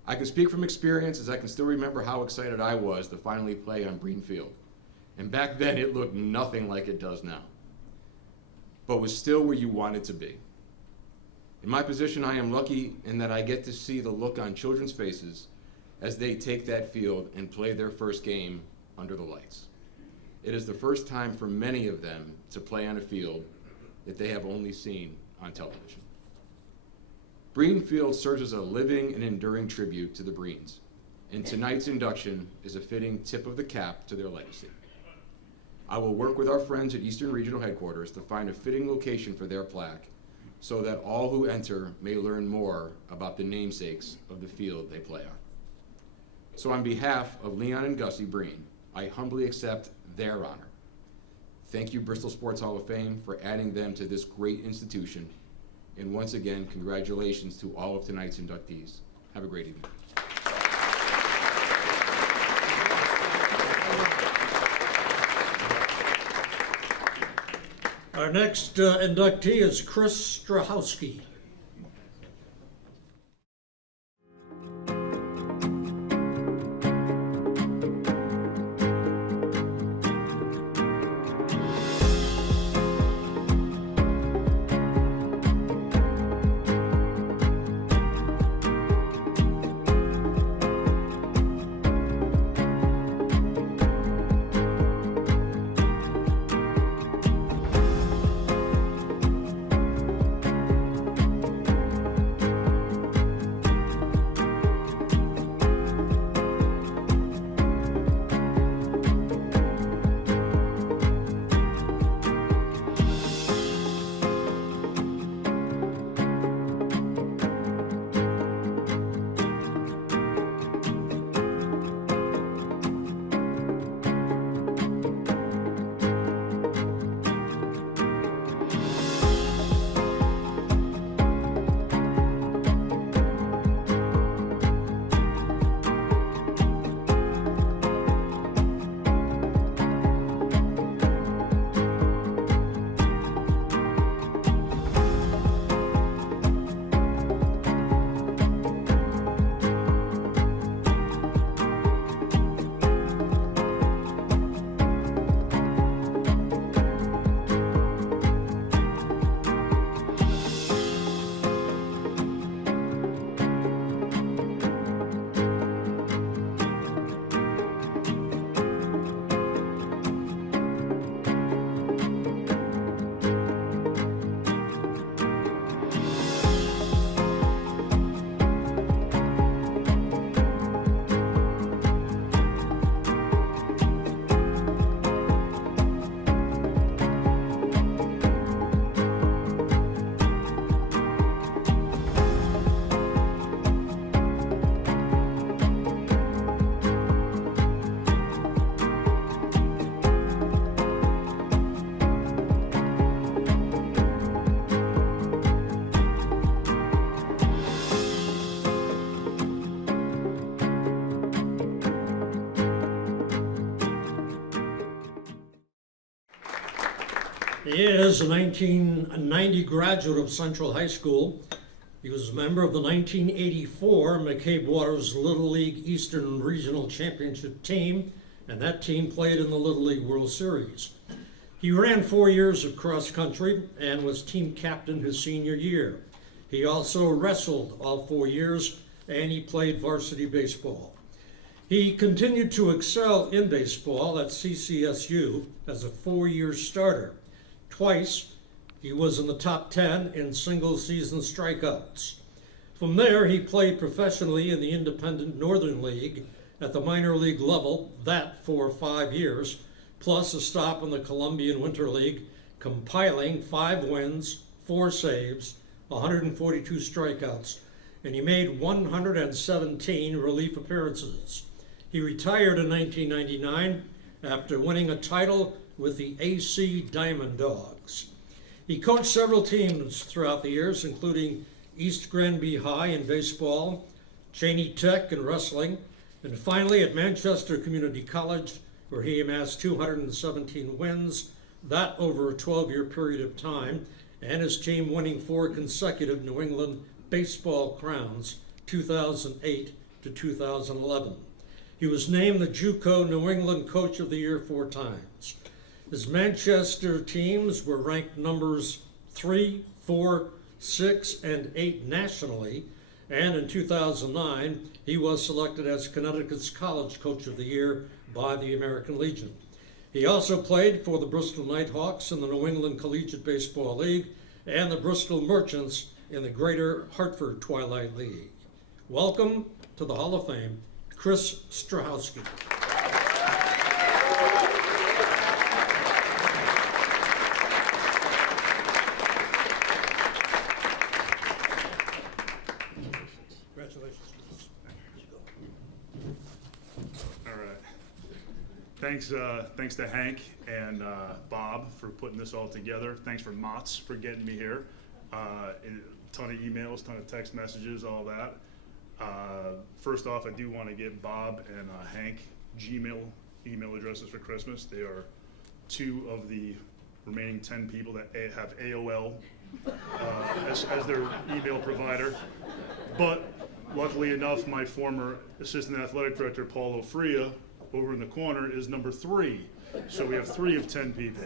I can speak from experience as I can still remember how excited I was to finally play on Breen Field. And back then it looked nothing like it does now, but was still where you wanted to be. In my position, I am lucky in that I get to see the look on children's faces as they take that field and play their first game under the lights. It is the first time for many of them to play on a field that they have only seen on television. Breen Field serves as a living and enduring tribute to the Breens, and tonight's induction is a fitting tip of the cap to their legacy. I will work with our friends at Eastern Regional Headquarters to find a fitting location for their plaque so that all who enter may learn more about the namesakes of the field they play on. So on behalf of Leon and Gussie Breen, I humbly accept their honor. Thank you, Bristol Sports Hall of Fame, for adding them to this great institution. And once again, congratulations to all of tonight's inductees. Have a great evening. Our next inductee is Chris Strahowski. He is a 1990 graduate of Central High School. He was a member of the 1984 McCabe Waters Little League Eastern Regional Championship team, and that team played in the Little League World Series. He ran 4 years of cross country and was team captain his senior year. He also wrestled all 4 years, and he played varsity baseball. He continued to excel in baseball at CCSU as a 4-year starter. Twice, he was in the top 10 in single-season strikeouts. From there, he played professionally in the Independent Northern League at the minor league level, that for 5 years, plus a stop in the Colombian Winter League, compiling 5 wins, 4 saves, 142 strikeouts, and he made 117 relief appearances. He retired in 1999 after winning a title with the AC Diamond Dogs. He coached several teams throughout the years, including East Granby High in baseball, Cheney Tech in wrestling, and finally at Manchester Community College, where he amassed 217 wins, that over a 12-year period of time, and his team winning 4 consecutive New England baseball crowns, 2008 to 2011. He was named the JUCO New England Coach of the Year 4 times. His Manchester teams were ranked numbers 3, 4, 6, and 8 nationally, and in 2009, he was selected as Connecticut's College Coach of the Year by the American Legion. He also played for the Bristol Nighthawks in the New England Collegiate Baseball League and the Bristol Merchants in the Greater Hartford Twilight League. Welcome to the Hall of Fame, Chris Strahowski. Congratulations. All right. Thanks to Hank and Bob for putting this all together. Thanks for Mott's for getting me here. A ton of emails, ton of text messages, all that. First off, I do want to give Bob and Hank Gmail email addresses for Christmas. They are 2 of the remaining 10 people that have AOL as their email provider. But luckily enough, my former assistant athletic director, Paul Ofria, over in the corner, is number 3. So we have 3 of 10 people.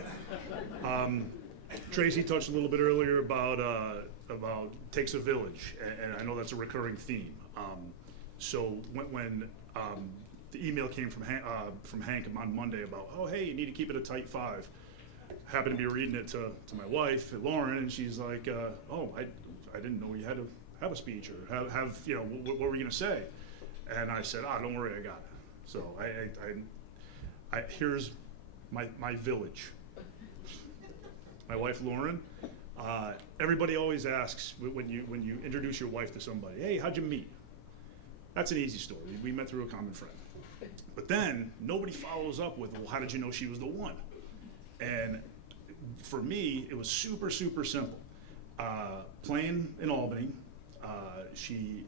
Tracy touched a little bit earlier about takes a village, and I know that's a recurring theme. So when the email came from Hank on Monday about, oh hey, you need to keep it a tight 5. Happened to be reading it to my wife, Lauren, and she's like, oh, I didn't know you had to have a speech or have you know, what were you gonna say? And I said, don't worry, I got it. So I here's my village. My wife, Lauren. Everybody always asks when you introduce your wife to somebody, hey, how'd you meet? That's an easy story. We met through a common friend. But then nobody follows up with, well, how did you know she was the one? And for me, it was super, super simple. Playing in Albany, she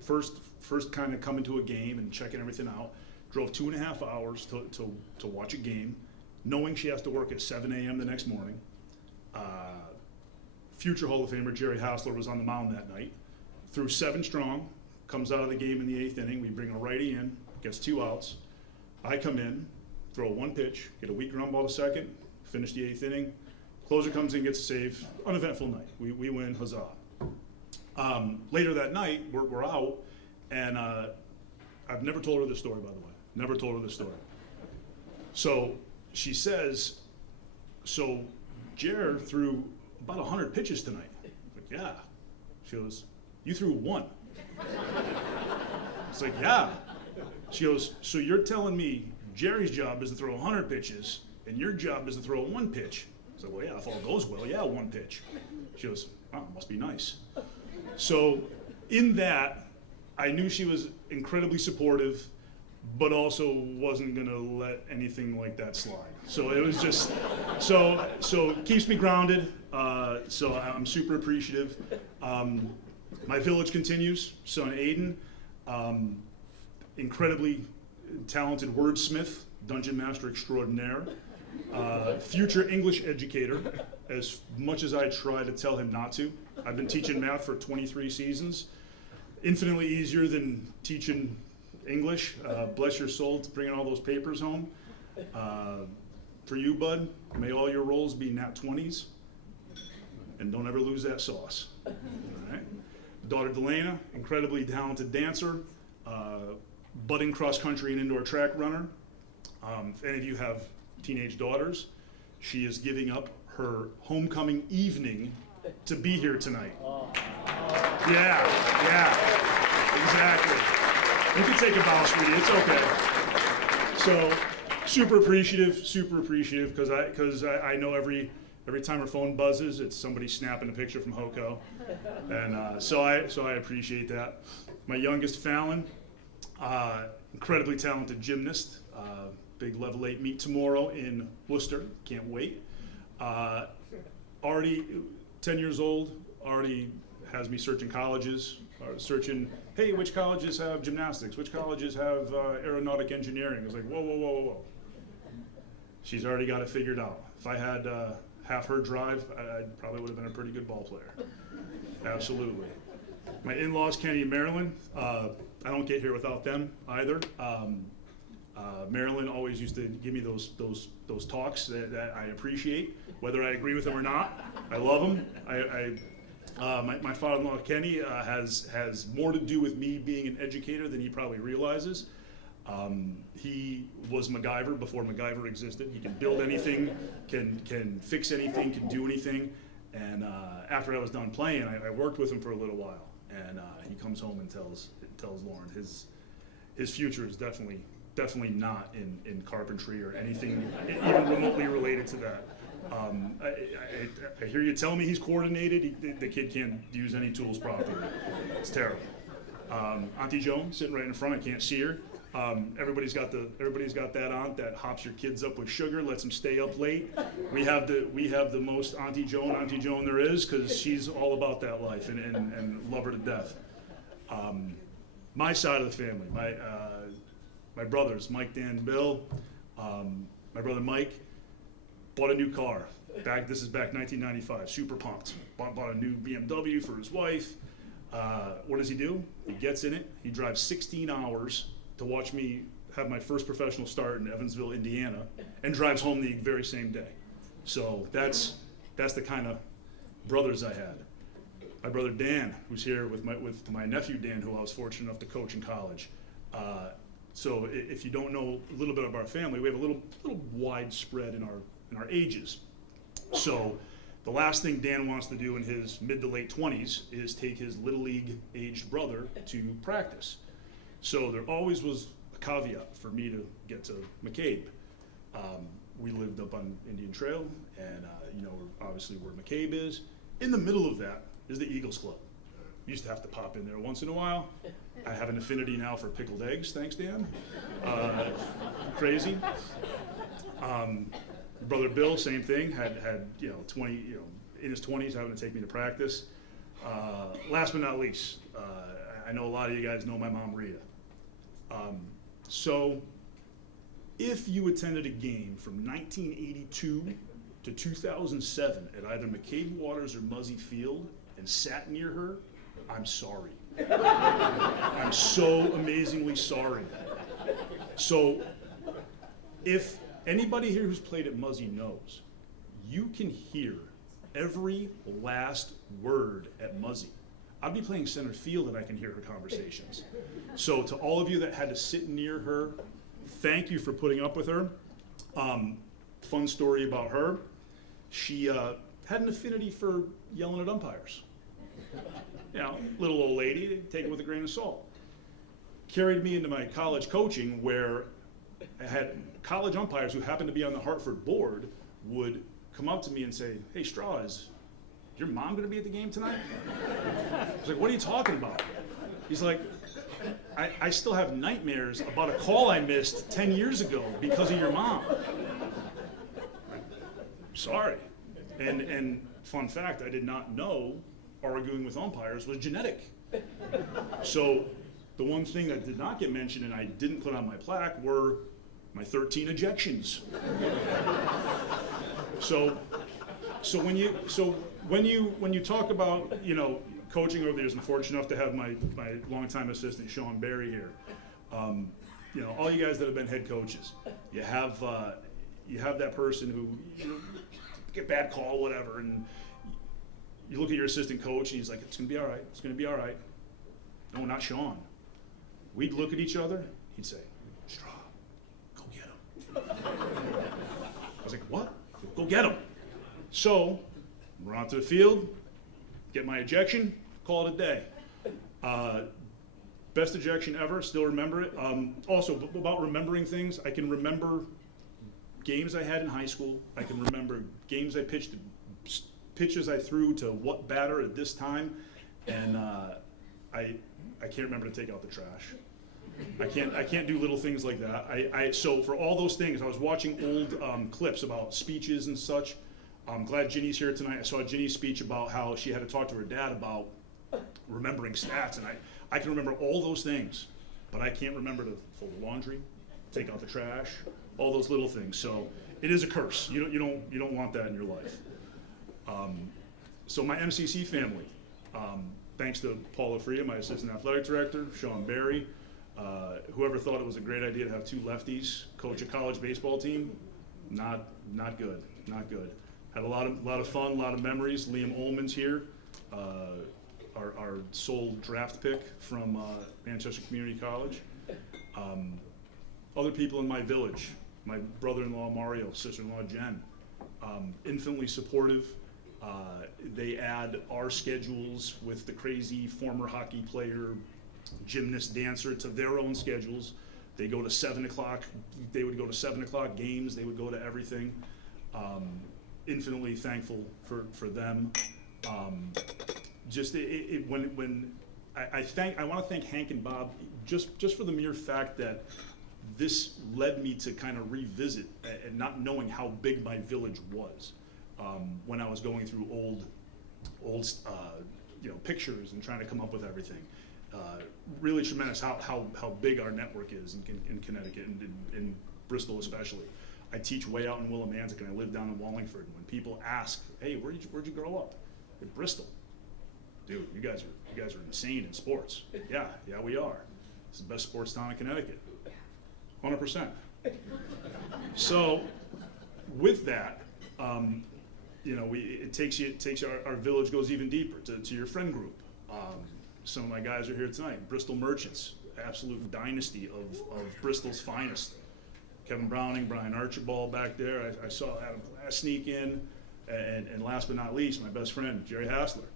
first kind of coming to a game and checking everything out, drove 2.5 hours to watch a game, knowing she has to work at 7 a.m. the next morning. Future Hall of Famer Jerry Hassler was on the mound that night. Threw 7 strong, comes out of the game in the 8th inning. We bring a righty in, gets 2 outs. I come in, throw 1 pitch, get a weak ground ball to second, finish the 8th inning. Closer comes in, gets a save. Uneventful night. We win, huzzah. Later that night, we're out, and I've never told her this story, by the way. Never told her this story. So she says, so Jer threw about 100 pitches tonight. I'm like, yeah. She goes, you threw 1. It's like, yeah. She goes, so you're telling me Jerry's job is to throw 100 pitches and your job is to throw 1 pitch? I said, well, yeah, if all goes well, yeah, 1 pitch. She goes, oh, must be nice. So in that, I knew she was incredibly supportive, but also wasn't gonna let anything like that slide. So it was just, so it keeps me grounded. So I'm super appreciative. My village continues. Son Aiden, incredibly talented wordsmith, dungeon master extraordinaire, future English educator, as much as I try to tell him not to. I've been teaching math for 23 seasons. Infinitely easier than teaching English. Bless your soul bringing all those papers home. For you, bud, may all your rolls be nat 20s. And don't ever lose that sauce. All right? Daughter Delana, incredibly talented dancer, budding cross-country and indoor track runner. If any of you have teenage daughters, she is giving up her homecoming evening to be here tonight. Yeah, exactly. You can take a bow, sweetie. It's okay. So, super appreciative, because I know every time her phone buzzes, it's somebody snapping a picture from Hoco, and so I appreciate that. My youngest, Fallon, incredibly talented gymnast. Big level 8 meet tomorrow in Worcester. Can't wait. Already 10 years old. Already has me searching colleges. Searching, hey, which colleges have gymnastics? Which colleges have aeronautic engineering? I was like, whoa, whoa, whoa, whoa, whoa. She's already got it figured out. If I had half her drive, I probably would have been a pretty good ball player. Absolutely. My in-laws, Kenny and Marilyn, I don't get here without them either. Marilyn always used to give me those talks that I appreciate, whether I agree with them or not. I love them. My father-in-law, Kenny, has more to do with me being an educator than he probably realizes. He was MacGyver before MacGyver existed. He can build anything, can fix anything, can do anything. And after I was done playing, I worked with him for a little while. And he comes home and tells Lauren his future is definitely not in carpentry or anything even remotely related to that. I hear you telling me he's coordinated. The kid can't use any tools properly. It's terrible. Auntie Joan sitting right in front. I can't see her. Everybody's got that aunt that hops your kids up with sugar, lets them stay up late. We have the most Auntie Joan there is, because she's all about that life and love her to death. My side of the family, my brothers, Mike, Dan, and Bill. My brother Mike bought a new car. This is back 1995. Super pumped. Bought a new BMW for his wife. What does he do? He gets in it. He drives 16 hours to watch me have my first professional start in Evansville, Indiana, and drives home the very same day. So that's the kind of brothers I had. My brother Dan, who's here with my nephew Dan, who I was fortunate enough to coach in college. So if you don't know a little bit of our family, we have a little widespread in our ages. So the last thing Dan wants to do in his mid to late 20s is take his little league aged brother to practice. So there always was a caveat for me to get to McCabe. We lived up on Indian Trail, and obviously where McCabe is. In the middle of that is the Eagles Club. Used to have to pop in there once in a while. I have an affinity now for pickled eggs, thanks Dan. Crazy. Brother Bill, same thing. Had 20, in his 20s, having to take me to practice. Last but not least, I know a lot of you guys know my mom Rita. So, if you attended a game from 1982 to 2007 at either McCabe Waters or Muzzy Field and sat near her, I'm sorry. I'm so amazingly sorry. So, if anybody here who's played at Muzzy knows, you can hear every last word at Muzzy. I'd be playing center field and I can hear her conversations. So to all of you that had to sit near her, thank you for putting up with her. Fun story about her. She had an affinity for yelling at umpires. Little old lady, take it with a grain of salt. Carried me into my college coaching, where I had college umpires who happened to be on the Hartford board would come up to me and say, "Hey, Straw, is your mom going to be at the game tonight?" I was like, "What are you talking about?" He's like, I still have nightmares about a call I missed 10 years ago because of your mom. Sorry. And fun fact, I did not know arguing with umpires was genetic. So the one thing that did not get mentioned and I didn't put on my plaque were my 13 ejections. So when you talk about, coaching over the years, I'm fortunate enough to have my longtime assistant Sean Berry here. All you guys that have been head coaches, you have that person who get bad call, whatever, and you look at your assistant coach and he's like, "It's gonna be all right. It's gonna be all right." No, not Sean. We'd look at each other. He'd say, "Straw, go get him." I was like, "What?" "Go get him." So, we're onto the field, get my ejection, call it a day. Best ejection ever, still remember it. Also, about remembering things, I can remember games I had in high school. I can remember games I pitched, pitches I threw to what batter at this time, and I can't remember to take out the trash. I can't do little things like that. So for all those things, I was watching old clips about speeches and such. I'm glad Ginny's here tonight. I saw Ginny's speech about how she had to talk to her dad about remembering stats, and I can remember all those things, but I can't remember to fold the laundry, take out the trash, all those little things. So it is a curse. You don't want that in your life. So my MCC family, thanks to Paula Freya, my assistant athletic director, Sean Barry, whoever thought it was a great idea to have two lefties coach a college baseball team, not good, not good. Had a lot of fun, a lot of memories. Liam Ullman's here, our sole draft pick from Manchester Community College. Other people in my village, my brother-in-law Mario, sister-in-law Jen, infinitely supportive. They add our schedules with the crazy former hockey player, gymnast, dancer to their own schedules. They go to 7 o'clock. They would go to 7 o'clock games. They would go to everything. Infinitely thankful for them. When I want to thank Hank and Bob just for the mere fact that this led me to kind of revisit and not knowing how big my village was when I was going through old pictures and trying to come up with everything. Really tremendous how big our network is in Connecticut and in Bristol especially. I teach way out in Willimantic and I live down in Wallingford. And when people ask, "Hey, where'd you grow up?" In Bristol. Dude, you guys are insane in sports. Yeah, we are. It's the best sports town in Connecticut. 100%. So, with that, it takes our village goes even deeper to your friend group. Some of my guys are here tonight. Bristol Merchants, absolute dynasty of Bristol's finest. Kevin Browning, Brian Archibald back there. I saw Adam Glass sneak in, and last but not least, my best friend Jerry Hassler.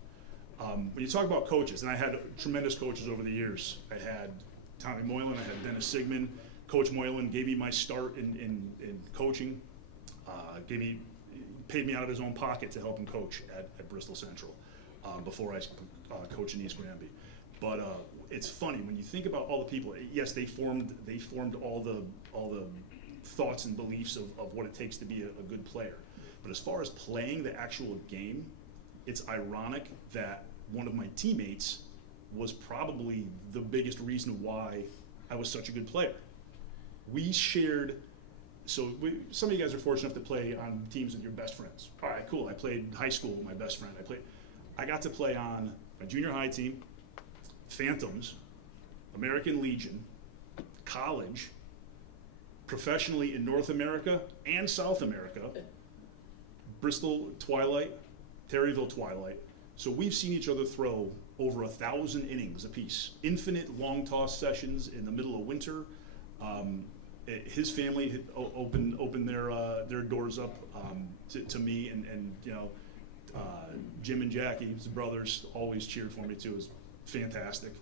When you talk about coaches, and I had tremendous coaches over the years. I had Tommy Moylan, I had Dennis Sigmund. Coach Moylan gave me my start in coaching. Paid me out of his own pocket to help him coach at Bristol Central before I coached in East Granby. But it's funny when you think about all the people. Yes, they formed all the thoughts and beliefs of what it takes to be a good player. But as far as playing the actual game, it's ironic that one of my teammates was probably the biggest reason why I was such a good player. We shared. Some of you guys are fortunate enough to play on teams with your best friends. All right, cool. I played high school with my best friend. I got to play on my junior high team, Phantoms, American Legion, college, professionally in North America and South America, Bristol Twilight, Terryville Twilight. So we've seen each other throw over 1,000 innings apiece. Infinite long toss sessions in the middle of winter. His family had opened their doors up to me, and Jim and Jackie, his brothers, always cheered for me too. It was fantastic.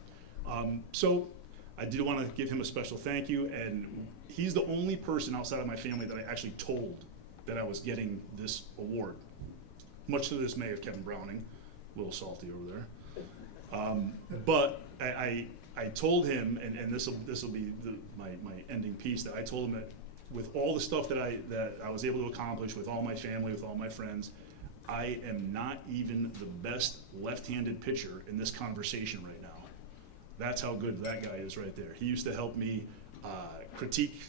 So I do want to give him a special thank you, and he's the only person outside of my family that I actually told that I was getting this award. Much to the dismay of Kevin Browning, a little salty over there. But I told him, and this will be my ending piece, that I told him that with all the stuff that I was able to accomplish with all my family, with all my friends, I am not even the best left-handed pitcher in this conversation right now. That's how good that guy is right there. He used to help me critique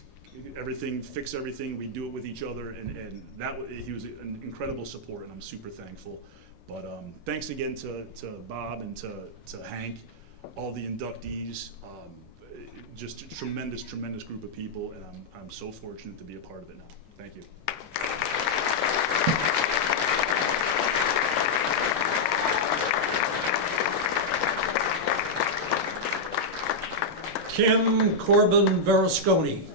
everything, fix everything. We do it with each other, and he was an incredible support, and I'm super thankful. But thanks again to Bob and to Hank, all the inductees, just a tremendous group of people, and I'm so fortunate to be a part of it now. Thank you. Kim Corbin Verasconi.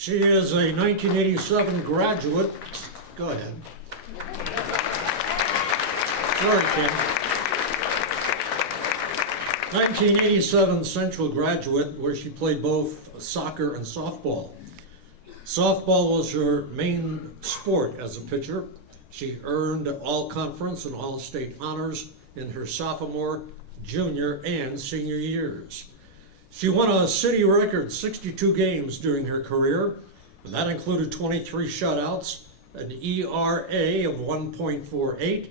She is a 1987 graduate. Go ahead. Sorry, Kim. 1987 Central graduate, where she played both soccer and softball. Softball was her main sport as a pitcher. She earned all-conference and all-state honors in her sophomore, junior, and senior years. She won a city record 62 games during her career, and that included 23 shutouts, an ERA of 1.48,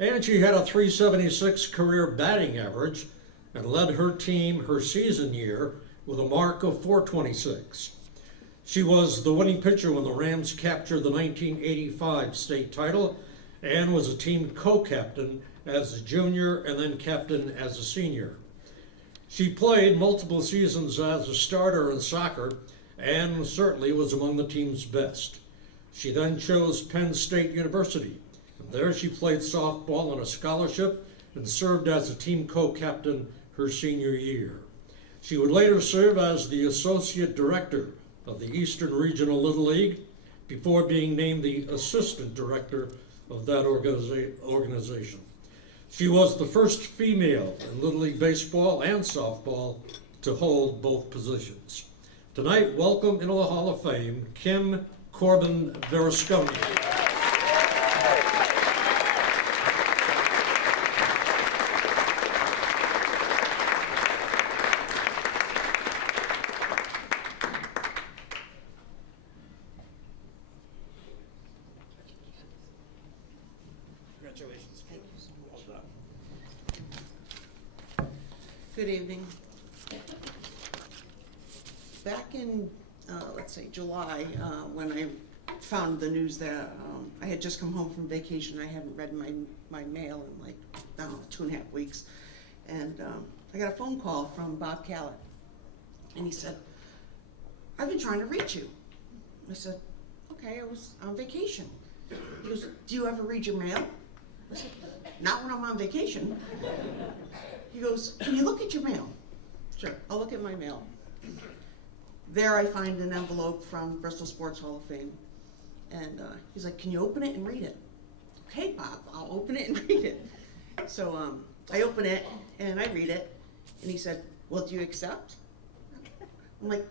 and she had a .376 career batting average and led her team her season year with a mark of .426. She was the winning pitcher when the Rams captured the 1985 state title and was a team co-captain as a junior and then captain as a senior. She played multiple seasons as a starter in soccer and certainly was among the team's best. She then chose Penn State University, and there she played softball on a scholarship and served as a team co-captain her senior year. She would later serve as the associate director of the Eastern Regional Little League before being named the assistant director of that organization. She was the first female in Little League baseball and softball to hold both positions. Tonight, welcome into the Hall of Fame, Kim Corbin Verasconi. Good evening. Back in, let's say, July, when I found the news that I had just come home from vacation, I hadn't read my mail in like, I don't know, 2.5 weeks. And I got a phone call from Bob Callett. And he said, I've been trying to reach you. I said, okay, I was on vacation. He goes, do you ever read your mail? I said, not when I'm on vacation. He goes, can you look at your mail? Sure, I'll look at my mail. There I find an envelope from Bristol Sports Hall of Fame. And he's like, can you open it and read it? Okay, Bob, I'll open it and read it. So I open it and I read it. And he said, well, do you accept? I'm like,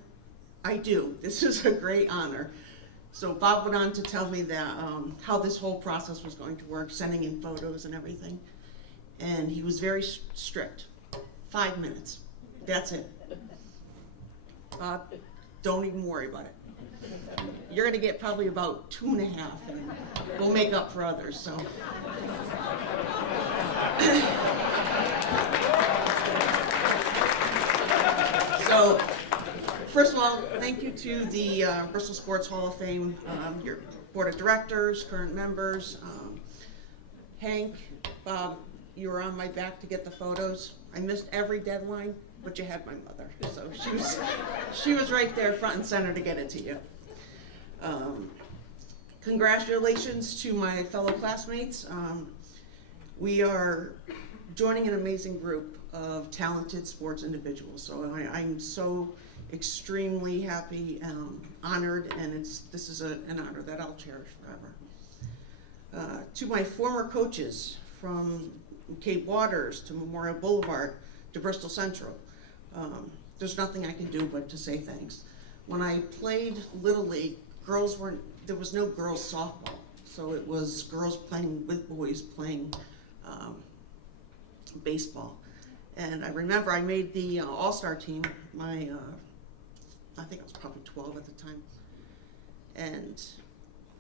I do. This is a great honor. So Bob went on to tell me that how this whole process was going to work, sending in photos and everything. And he was very strict. 5 minutes. That's it. Bob, don't even worry about it. You're gonna get probably about 2.5, and we'll make up for others, so. So, first of all, thank you to the Bristol Sports Hall of Fame, your board of directors, current members, Hank, Bob, you were on my back to get the photos. I missed every deadline, but you had my mother, so she was right there front and center to get it to you. Congratulations to my fellow classmates. We are joining an amazing group of talented sports individuals, so I'm so extremely happy and honored, and this is an honor that I'll cherish forever. To my former coaches, from Cape Waters to Memorial Boulevard to Bristol Central, there's nothing I can do but to say thanks. When I played Little League, there was no girls softball, so it was girls playing with boys playing baseball. And I remember I made the all-star team, I think I was probably 12 at the time. And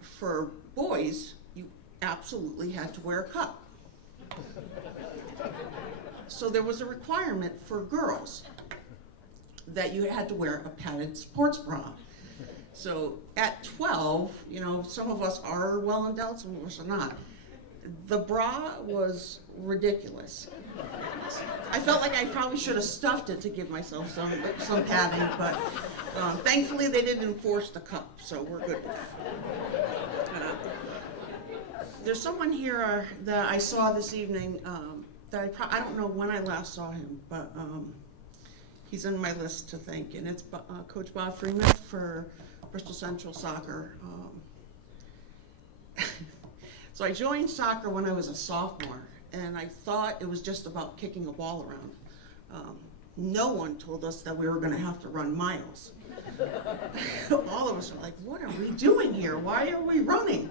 for boys, you absolutely had to wear a cup. So there was a requirement for girls that you had to wear a padded sports bra. So at 12, you know, some of us are well endowed, some of us are not. The bra was ridiculous. I felt like I probably should have stuffed it to give myself some padding, but thankfully they didn't enforce the cup, so we're good with that. There's someone here that I saw this evening that I don't know when I last saw him, but he's on my list to thank, and it's Coach Bob Freeman for Bristol Central Soccer. So I joined soccer when I was a sophomore, and I thought it was just about kicking a ball around. No one told us that we were gonna have to run miles. All of us are like, what are we doing here? Why are we running?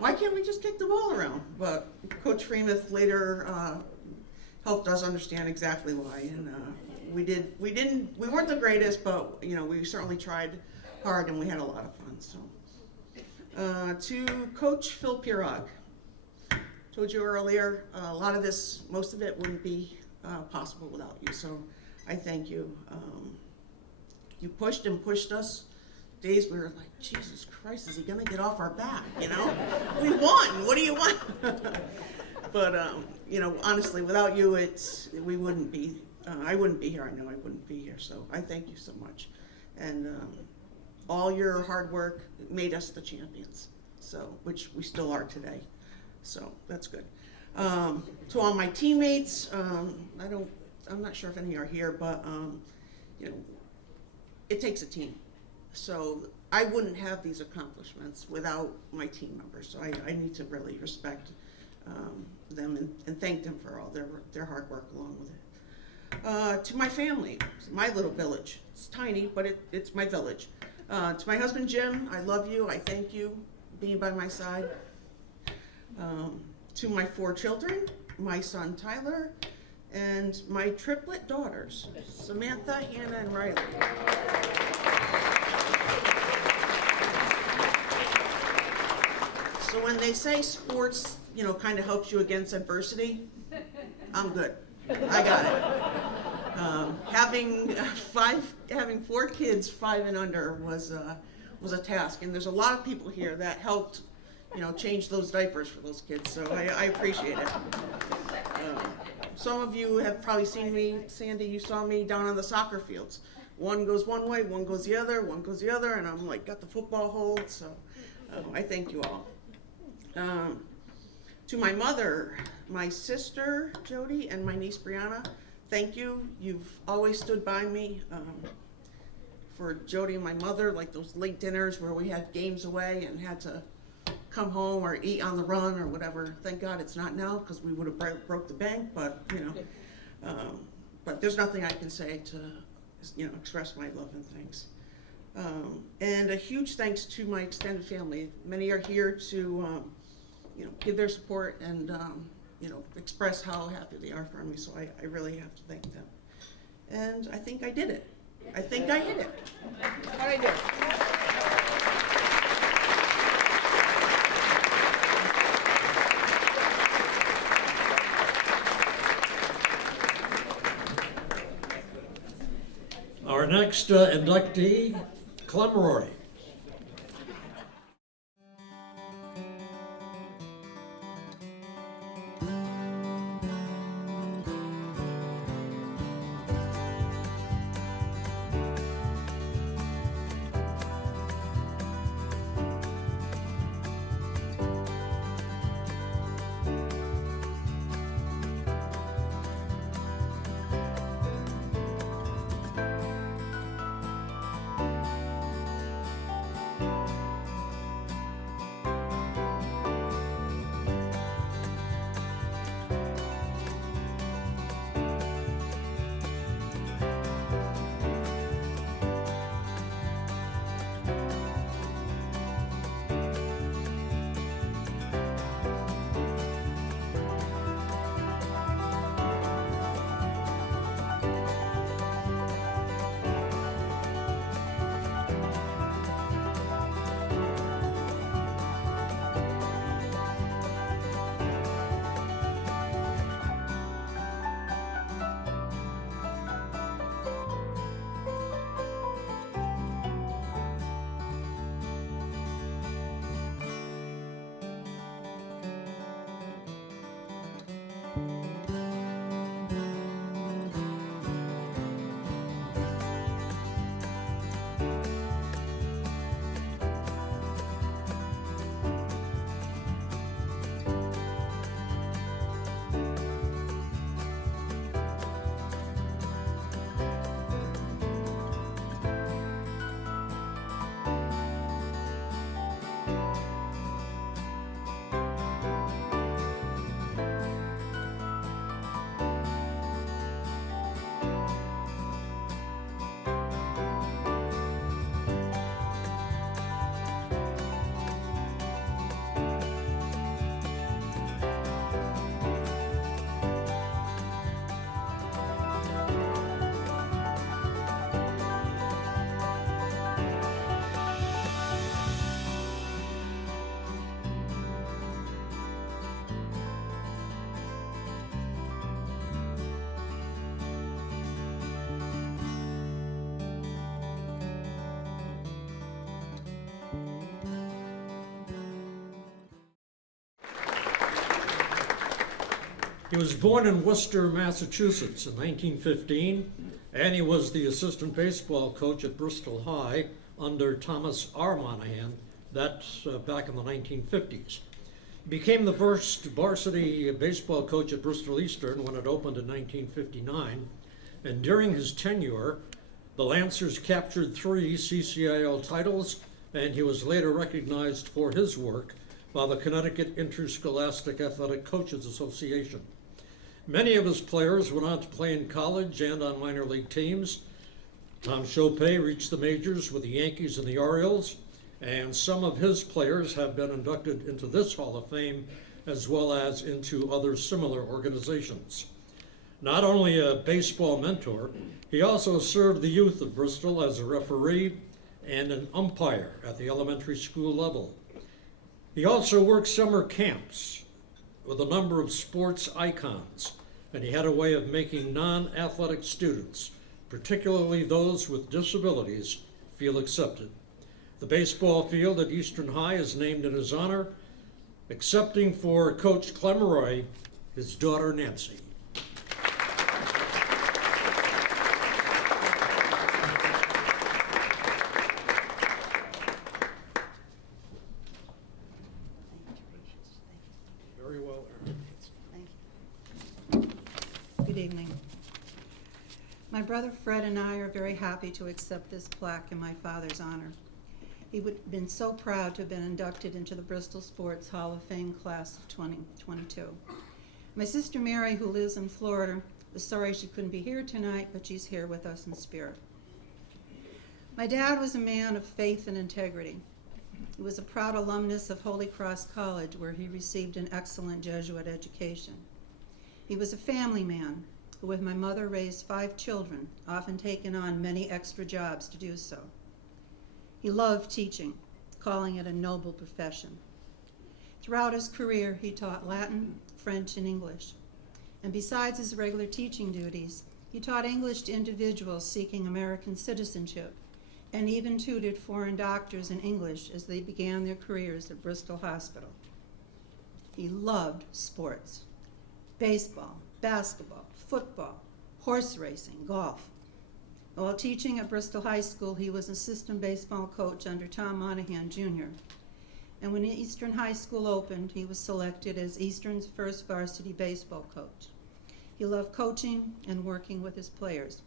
Why can't we just kick the ball around? But Coach Freemuth later helped us understand exactly why, and we weren't the greatest, but you know, we certainly tried hard and we had a lot of fun. So to Coach Phil Pirog, told you earlier, a lot of this, most of it wouldn't be possible without you, so I thank you. You pushed and pushed us. Days we were like, Jesus Christ, is he gonna get off our back, you know? We won, what do you want? But, you know, honestly, without you, we wouldn't be, I wouldn't be here, I know I wouldn't be here, so I thank you so much. And all your hard work made us the champions, so, which we still are today, so that's good. To all my teammates, I'm not sure if any are here, but, you know, it takes a team. So I wouldn't have these accomplishments without my team members. So I need to really respect them and thank them for all their hard work along with it. To my family, my little village. It's tiny, but it's my village. To my husband, Jim, I love you. I thank you for being by my side. To my 4 children, my son, Tyler, and my triplet daughters, Samantha, Hannah, and Riley. So when they say sports, you know, kind of helps you against adversity, I'm good. I got it. Having 4 kids, 5 and under, was a task, and there's a lot of people here that helped, you know, change those diapers for those kids. So I appreciate it. Some of you have probably seen me, Sandy, you saw me down on the soccer fields. One goes one way, one goes the other, one goes the other, and I'm like, got the football hold, so I thank you all. To my mother, my sister, Jody, and my niece, Brianna, thank you. You've always stood by me. For Jody and my mother, like those late dinners where we had games away and had to come home or eat on the run or whatever. Thank God it's not now, because we would have broke the bank, but you know. But there's nothing I can say to, you know, express my love and thanks. And a huge thanks to my extended family. Many are here to, you know, give their support and, you know, express how happy they are for me. So I really have to thank them. And I think I did it. I think I hit it. How'd I do? Our next inductee, Clem Roy. He was born in Worcester, Massachusetts in 1915, and he was the assistant baseball coach at Bristol High under Thomas R. Monahan. That's back in the 1950s. He became the first varsity baseball coach at Bristol Eastern when it opened in 1959, and during his tenure, the Lancers captured 3 CCIL titles, and he was later recognized for his work by the Connecticut Interscholastic Athletic Coaches Association. Many of his players went on to play in college and on minor league teams. Tom Chopay reached the majors with the Yankees and the Orioles, and some of his players have been inducted into this Hall of Fame as well as into other similar organizations. Not only a baseball mentor, he also served the youth of Bristol as a referee and an umpire at the elementary school level. He also worked summer camps with a number of sports icons, and he had a way of making non-athletic students, particularly those with disabilities, feel accepted. The baseball field at Eastern High is named in his honor, excepting for Coach Clemeroy, his daughter Nancy. Very well, Good evening. My brother Fred and I are very happy to accept this plaque in my father's honor. He would have been so proud to have been inducted into the Bristol Sports Hall of Fame class of 2022. My sister Mary, who lives in Florida, is sorry she couldn't be here tonight, but she's here with us in spirit. My dad was a man of faith and integrity. He was a proud alumnus of Holy Cross College, where he received an excellent Jesuit education. He was a family man who, with my mother, raised 5 children, often taking on many extra jobs to do so. He loved teaching, calling it a noble profession. Throughout his career, he taught Latin, French, and English. And besides his regular teaching duties, he taught English to individuals seeking American citizenship, and even tutored foreign doctors in English as they began their careers at Bristol Hospital. He loved sports: baseball, basketball, football, horse racing, golf. While teaching at Bristol High School, he was assistant baseball coach under Tom Monahan, Jr. And when Eastern High School opened, he was selected as Eastern's first varsity baseball coach. He loved coaching and working with his players.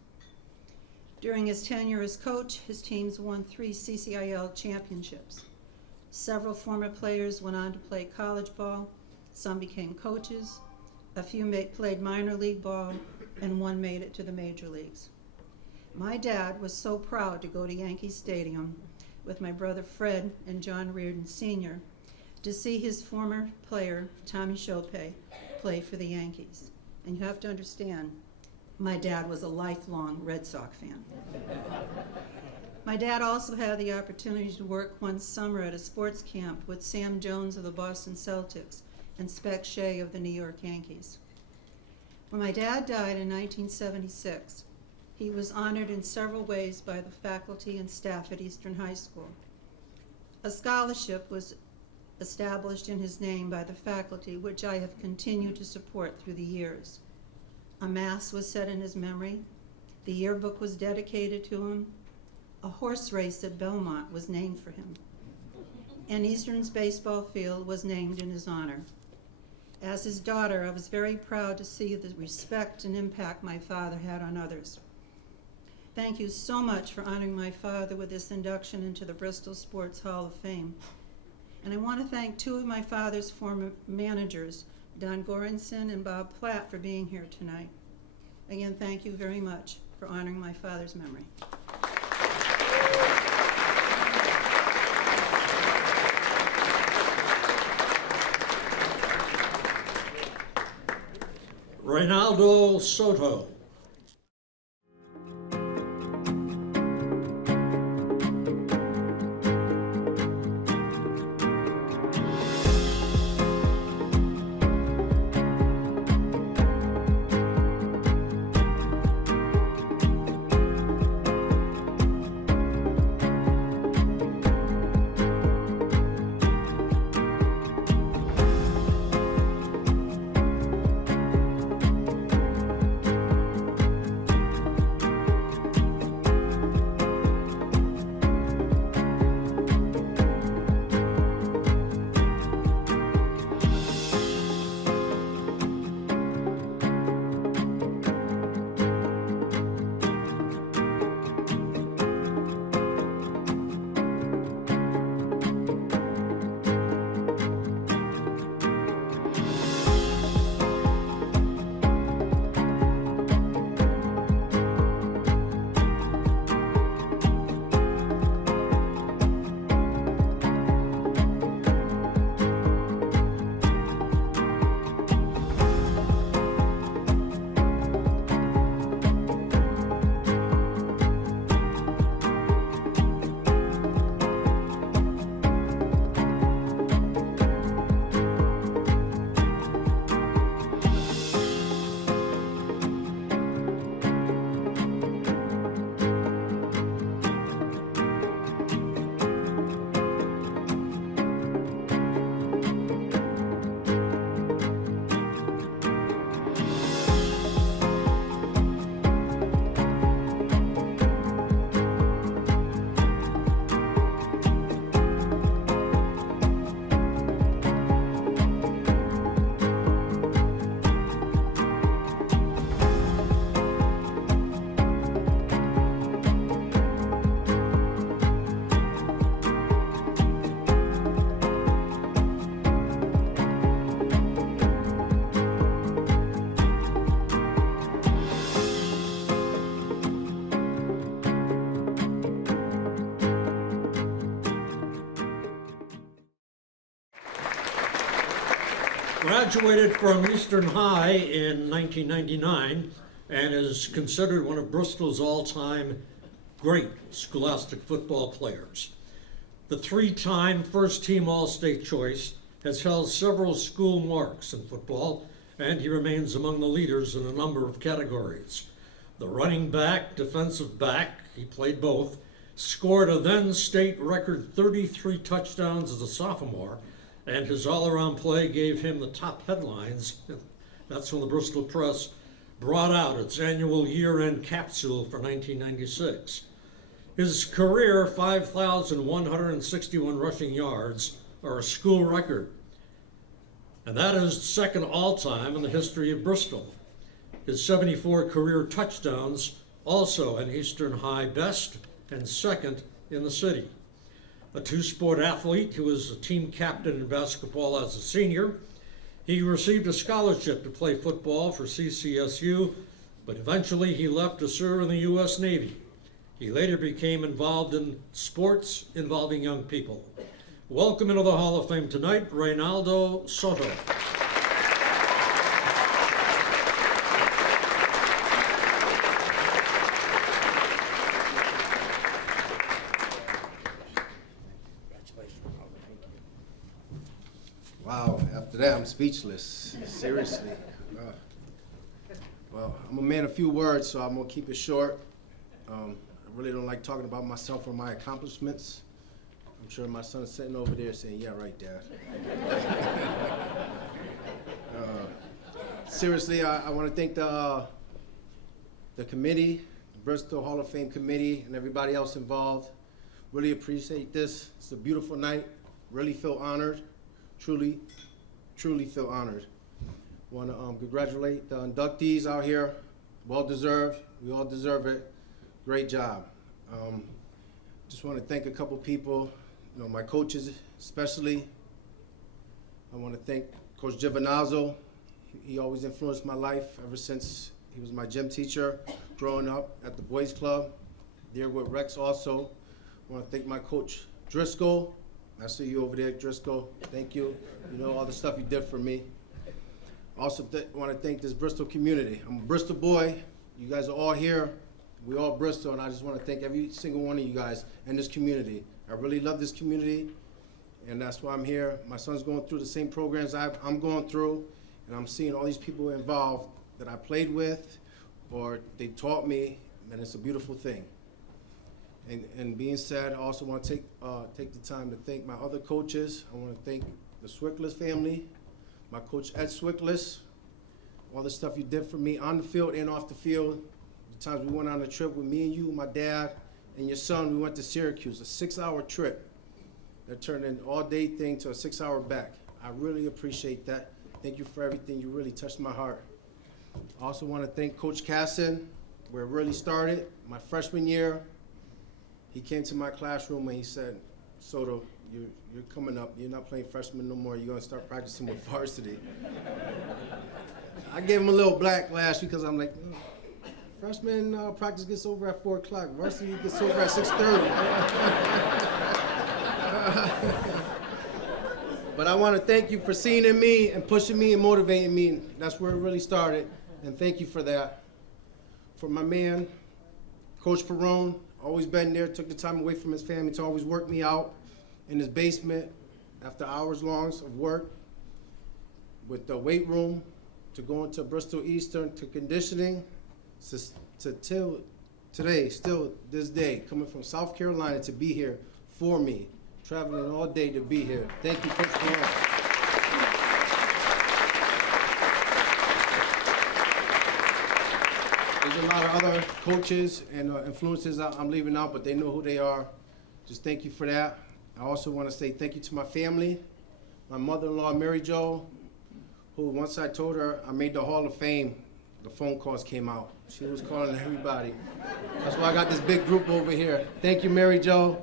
During his tenure as coach, his teams won 3 CCIL championships. Several former players went on to play college ball, some became coaches, a few played minor league ball, and one made it to the major leagues. My dad was so proud to go to Yankee Stadium with my brother Fred and John Reardon Sr. to see his former player, Tommy Chopay, play for the Yankees. And you have to understand, my dad was a lifelong Red Sox fan. My dad also had the opportunity to work one summer at a sports camp with Sam Jones of the Boston Celtics and Spec Shea of the New York Yankees. When my dad died in 1976, he was honored in several ways by the faculty and staff at Eastern High School. A scholarship was established in his name by the faculty, which I have continued to support through the years. A mass was said in his memory. The yearbook was dedicated to him. A horse race at Belmont was named for him. And Eastern's baseball field was named in his honor. As his daughter, I was very proud to see the respect and impact my father had on others. Thank you so much for honoring my father with this induction into the Bristol Sports Hall of Fame. And I want to thank 2 of my father's former managers, Don Goranson and Bob Platt, for being here tonight. Again, thank you very much for honoring my father's memory. Reynaldo Soto. graduated from Eastern High in 1999 and is considered one of Bristol's all-time great scholastic football players. The three-time first-team All-State choice has held several school marks in football, and he remains among the leaders in a number of categories. The running back, defensive back, he played both, scored a then state record 33 touchdowns as a sophomore, and his all-around play gave him the top headlines. That's when the Bristol Press brought out its annual year-end capsule for 1996. His career 5,161 rushing yards are a school record, and that is second all-time in the history of Bristol. His 74 career touchdowns, also an Eastern High best and second in the city. A two-sport athlete, he was a team captain in basketball as a senior. He received a scholarship to play football for CCSU, but eventually he left to serve in the U.S. Navy. He later became involved in sports involving young people. Welcome into the Hall of Fame tonight, Reynaldo Soto. Wow, after that, I'm speechless. Seriously. Well, I'm a man of few words, so I'm going to keep it short. I really don't like talking about myself or my accomplishments. I'm sure my son is sitting over there saying, yeah, right, Dad. Seriously, I want to thank the committee, the Bristol Hall of Fame committee, and everybody else involved. Really appreciate this. It's a beautiful night. Really feel honored. Truly feel honored. Want to congratulate the inductees out here. Well deserved. We all deserve it. Great job. Just want to thank a couple people, my coaches especially. I want to thank Coach Giovinazzo. He always influenced my life ever since he was my gym teacher growing up at the Boys Club. There with Rex also. I want to thank my coach Driscoll. I see you over there, Driscoll. Thank you. You know all the stuff you did for me. Also want to thank this Bristol community. I'm a Bristol boy. You guys are all here. We all Bristol, and I just want to thank every single one of you guys in this community. I really love this community, and that's why I'm here. My son's going through the same programs I'm going through, and I'm seeing all these people involved that I played with or they taught me, and it's a beautiful thing. And being said, I also want to take the time to thank my other coaches. I want to thank the Swicklis family, my coach Ed Swicklis, all the stuff you did for me on the field and off the field. The times we went on a trip with me and you, my dad, and your son, we went to Syracuse, a 6-hour trip that turned an all-day thing to a 6-hour back. I really appreciate that. Thank you for everything. You really touched my heart. I also want to thank Coach Casson, where it really started, my freshman year. He came to my classroom and he said, Soto, you're coming up. You're not playing freshman no more. You're going to start practicing with varsity. I gave him a little backlash because I'm like, freshman practice gets over at 4 o'clock. Varsity gets over at 6:30. But I want to thank you for seeing in me and pushing me and motivating me. That's where it really started. And thank you for that. For my man, Coach Perrone, always been there, took the time away from his family to always work me out in his basement after hours long of work, with the weight room, to going to Bristol Eastern, to conditioning, to till today, still this day, coming from South Carolina to be here for me, traveling all day to be here. Thank you, Coach Perrone. There's a lot of other coaches and influences I'm leaving out, but they know who they are. Just thank you for that. I also want to say thank you to my family, my mother-in-law, Mary Jo, who once I told her I made the Hall of Fame, the phone calls came out. She was calling everybody. That's why I got this big group over here. Thank you, Mary Jo.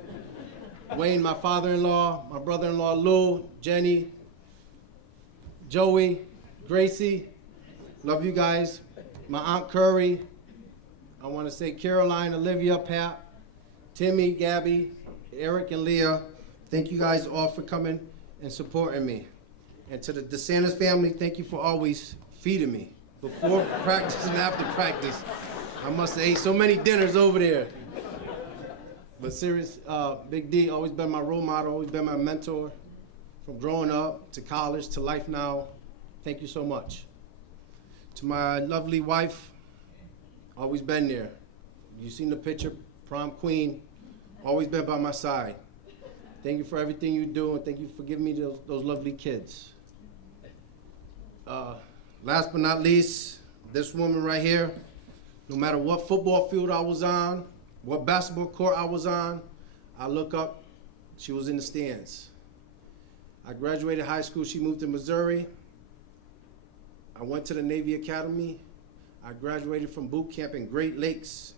Wayne, my father-in-law, my brother-in-law, Lou, Jenny, Joey, Gracie. Love you guys. My Aunt Curry. I want to say Caroline, Olivia, Pat, Timmy, Gabby, Eric, and Leah. Thank you guys all for coming and supporting me. And to the DeSantis family, thank you for always feeding me before practice and after practice. I must have ate so many dinners over there. But serious, Big D, always been my role model, always been my mentor from growing up to college to life now. Thank you so much. To my lovely wife, always been there. You seen the picture, prom queen, always been by my side. Thank you for everything you do, and thank you for giving me those lovely kids. Last but not least, this woman right here, no matter what football field I was on, what basketball court I was on, I look up, she was in the stands. I graduated high school, she moved to Missouri. I went to the Navy Academy. I graduated from boot camp in Great Lakes.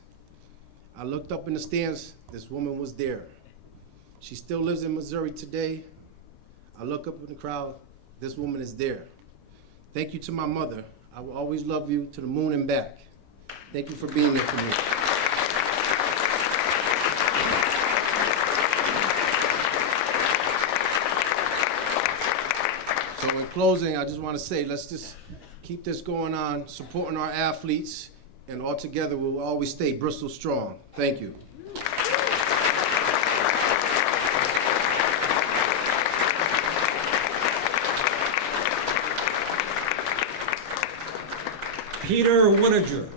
I looked up in the stands, this woman was there. She still lives in Missouri today. I look up in the crowd, this woman is there. Thank you to my mother. I will always love you to the moon and back. Thank you for being there for me. So in closing, I just want to say, let's just keep this going on, supporting our athletes, and all together we'll always stay Bristol strong. Thank you. Peter Winiger.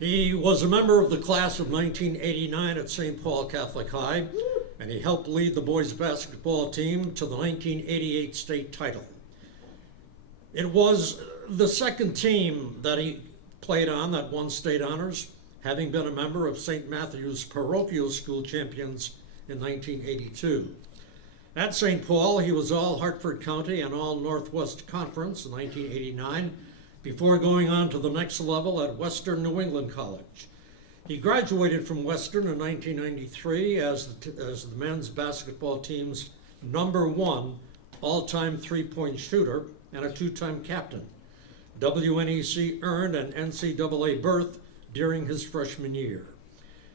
He was a member of the class of 1989 at St. Paul Catholic High, and he helped lead the boys basketball team to the 1988 state title. It was the second team that he played on that won state honors, having been a member of St. Matthew's parochial school champions in 1982. At St. Paul, he was all Hartford County and all Northwest Conference in 1989, before going on to the next level at Western New England College. He graduated from Western in 1993 as the men's basketball team's #1 all-time three-point shooter and a two-time captain. WNEC earned an NCAA berth during his freshman year.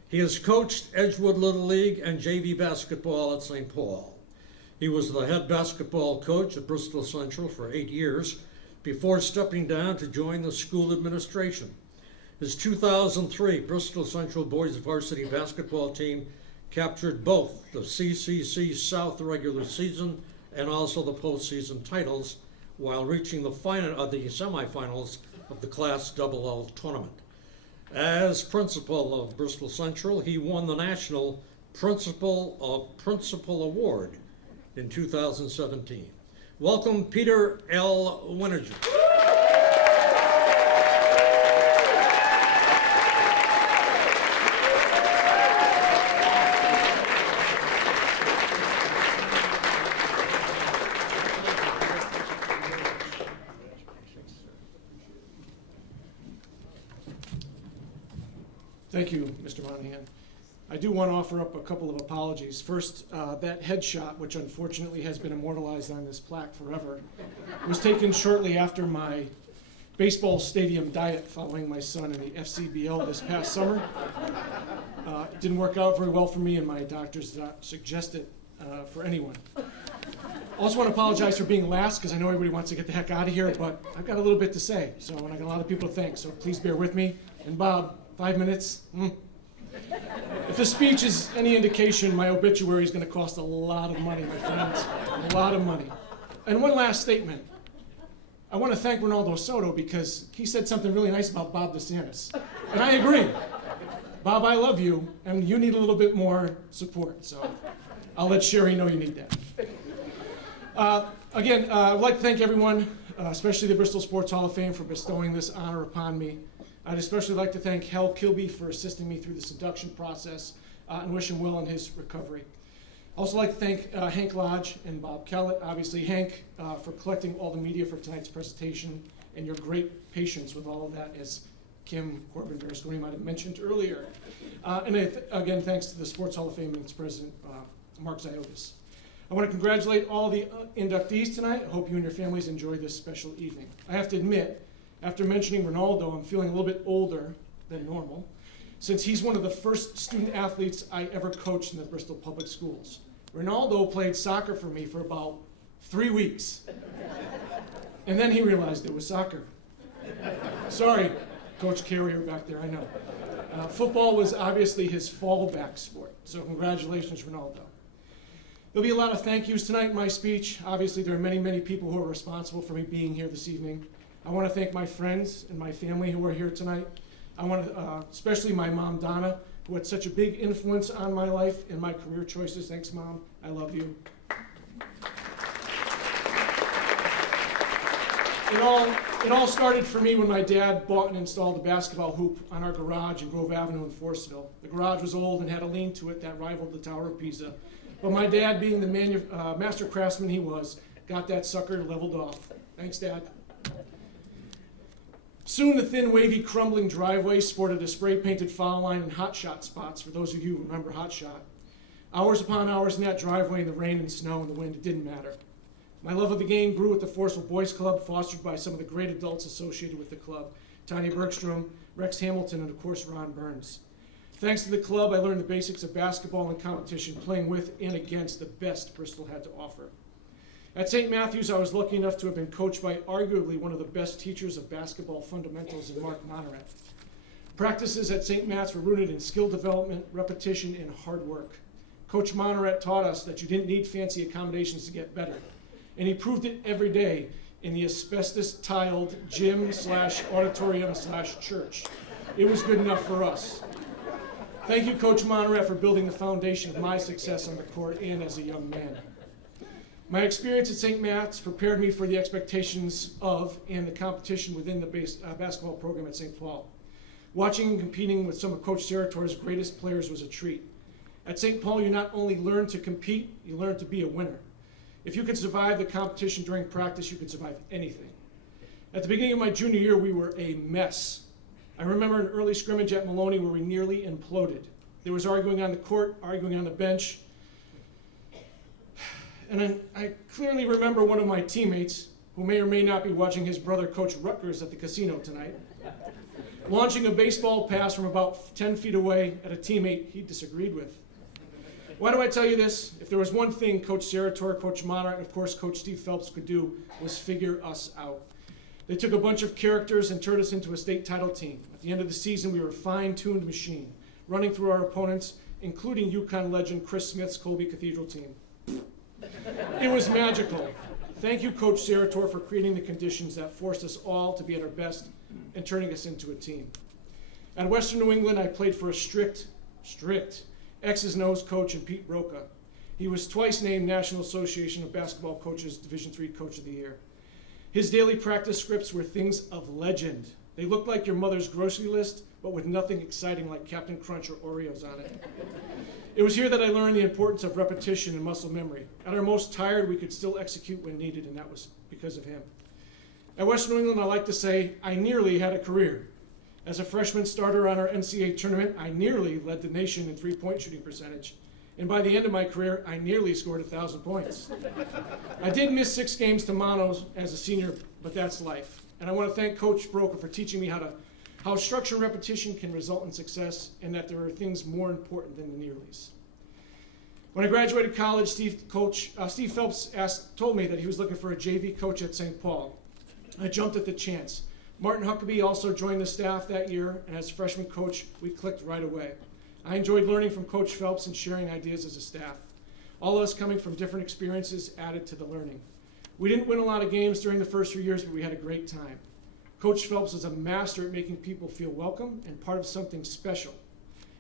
He has coached Edgewood Little League and JV basketball at St. Paul. He was the head basketball coach at Bristol Central for 8 years before stepping down to join the school administration. His 2003 Bristol Central boys varsity basketball team captured both the CCC South regular season and also the postseason titles while reaching the semifinals of the Class AA tournament. As principal of Bristol Central, he won the National Principal of Principal Award in 2017. Welcome, Peter L. Wininger. Thank you, Mr. Monahan. I do want to offer up a couple of apologies. First, that headshot, which unfortunately has been immortalized on this plaque forever, was taken shortly after my baseball stadium diet following my son in the FCBL this past summer. It didn't work out very well for me, and my doctors did not suggest it for anyone. I also want to apologize for being last, because I know everybody wants to get the heck out of here, but I've got a little bit to say, and I got a lot of people to thank, so please bear with me. And Bob, 5 minutes? If the speech is any indication, my obituary is going to cost a lot of money, my friends. A lot of money. And one last statement. I want to thank Ronaldo Soto because he said something really nice about Bob DeSantis. And I agree. Bob, I love you, and you need a little bit more support. So I'll let Sherry know you need that. Again, I'd like to thank everyone, especially the Bristol Sports Hall of Fame, for bestowing this honor upon me. I'd especially like to thank Hal Kilby for assisting me through this induction process and wish him well in his recovery. I'd also like to thank Hank Lodge and Bob Kellett. Obviously, Hank, for collecting all the media for tonight's presentation and your great patience with all of that, as Kim Corbin-Beresconi might have mentioned earlier. Again, thanks to the Sports Hall of Fame and its president, Mark Ziotis. I want to congratulate all the inductees tonight. I hope you and your families enjoy this special evening. I have to admit, after mentioning Ronaldo, I'm feeling a little bit older than normal, since he's one of the first student athletes I ever coached in the Bristol Public Schools. Ronaldo played soccer for me for about 3 weeks, and then he realized it was soccer. Sorry, Coach Carrier back there, I know. Football was obviously his fallback sport, so congratulations, Ronaldo. There'll be a lot of thank yous tonight in my speech. Obviously, there are many, many people who are responsible for me being here this evening. I want to thank my friends and my family who are here tonight. I want to, especially my mom, Donna, who had such a big influence on my life and my career choices. Thanks, Mom. I love you. It all started for me when my dad bought and installed a basketball hoop on our garage in Grove Avenue in Forestville. The garage was old and had a lean to it that rivaled the Tower of Pisa. But my dad, being the master craftsman he was, got that sucker leveled off. Thanks, Dad. Soon the thin, wavy, crumbling driveway sported a spray-painted foul line and hot shot spots, for those of you who remember hot shot. Hours upon hours in that driveway in the rain and snow and the wind, it didn't matter. My love of the game grew with the Forceful Boys Club, fostered by some of the great adults associated with the club. Tanya Bergstrom, Rex Hamilton, and of course Ron Burns. Thanks to the club, I learned the basics of basketball and competition, playing with and against the best Bristol had to offer. At St. Matthew's, I was lucky enough to have been coached by arguably one of the best teachers of basketball fundamentals in Mark Monaret. Practices at St. Matt's were rooted in skill development, repetition, and hard work. Coach Monaret taught us that you didn't need fancy accommodations to get better, and he proved it every day in the asbestos-tiled gym/auditorium/church. It was good enough for us. Thank you, Coach Monaret, for building the foundation of my success on the court and as a young man. My experience at St. Matt's prepared me for the expectations of and the competition within the basketball program at St. Paul. Watching and competing with some of Coach Serrator's greatest players was a treat. At St. Paul, you not only learn to compete, you learn to be a winner. If you could survive the competition during practice, you could survive anything. At the beginning of my junior year, we were a mess. I remember an early scrimmage at Maloney where we nearly imploded. There was arguing on the court, arguing on the bench. And I clearly remember one of my teammates, who may or may not be watching his brother coach Rutgers at the casino tonight, launching a baseball pass from about 10 feet away at a teammate he disagreed with. Why do I tell you this? If there was one thing Coach Sarator, Coach Monart, and of course Coach Steve Phelps could do, was figure us out. They took a bunch of characters and turned us into a state title team. At the end of the season, we were a fine-tuned machine, running through our opponents, including UConn legend Chris Smith's Colby Cathedral team. It was magical. Thank you, Coach Sarator, for creating the conditions that forced us all to be at our best and turning us into a team. At Western New England, I played for a strict X's and O's coach in Pete Broca. He was twice named National Association of Basketball Coaches Division III Coach of the Year. His daily practice scripts were things of legend. They looked like your mother's grocery list, but with nothing exciting like Captain Crunch or Oreos on it. It was here that I learned the importance of repetition and muscle memory. At our most tired, we could still execute when needed, and that was because of him. At Western New England, I like to say, I nearly had a career. As a freshman starter on our NCAA tournament, I nearly led the nation in three-point shooting percentage. And by the end of my career, I nearly scored 1,000 points. I did miss 6 games to monos as a senior, but that's life. And I want to thank Coach Broca for teaching me how structure and repetition can result in success, and that there are things more important than the nearlies. When I graduated college, Steve Phelps told me that he was looking for a JV coach at St. Paul. I jumped at the chance. Martin Huckabee also joined the staff that year, and as freshman coach, we clicked right away. I enjoyed learning from Coach Phelps and sharing ideas as a staff. All of us coming from different experiences added to the learning. We didn't win a lot of games during the first 3 years, but we had a great time. Coach Phelps is a master at making people feel welcome and part of something special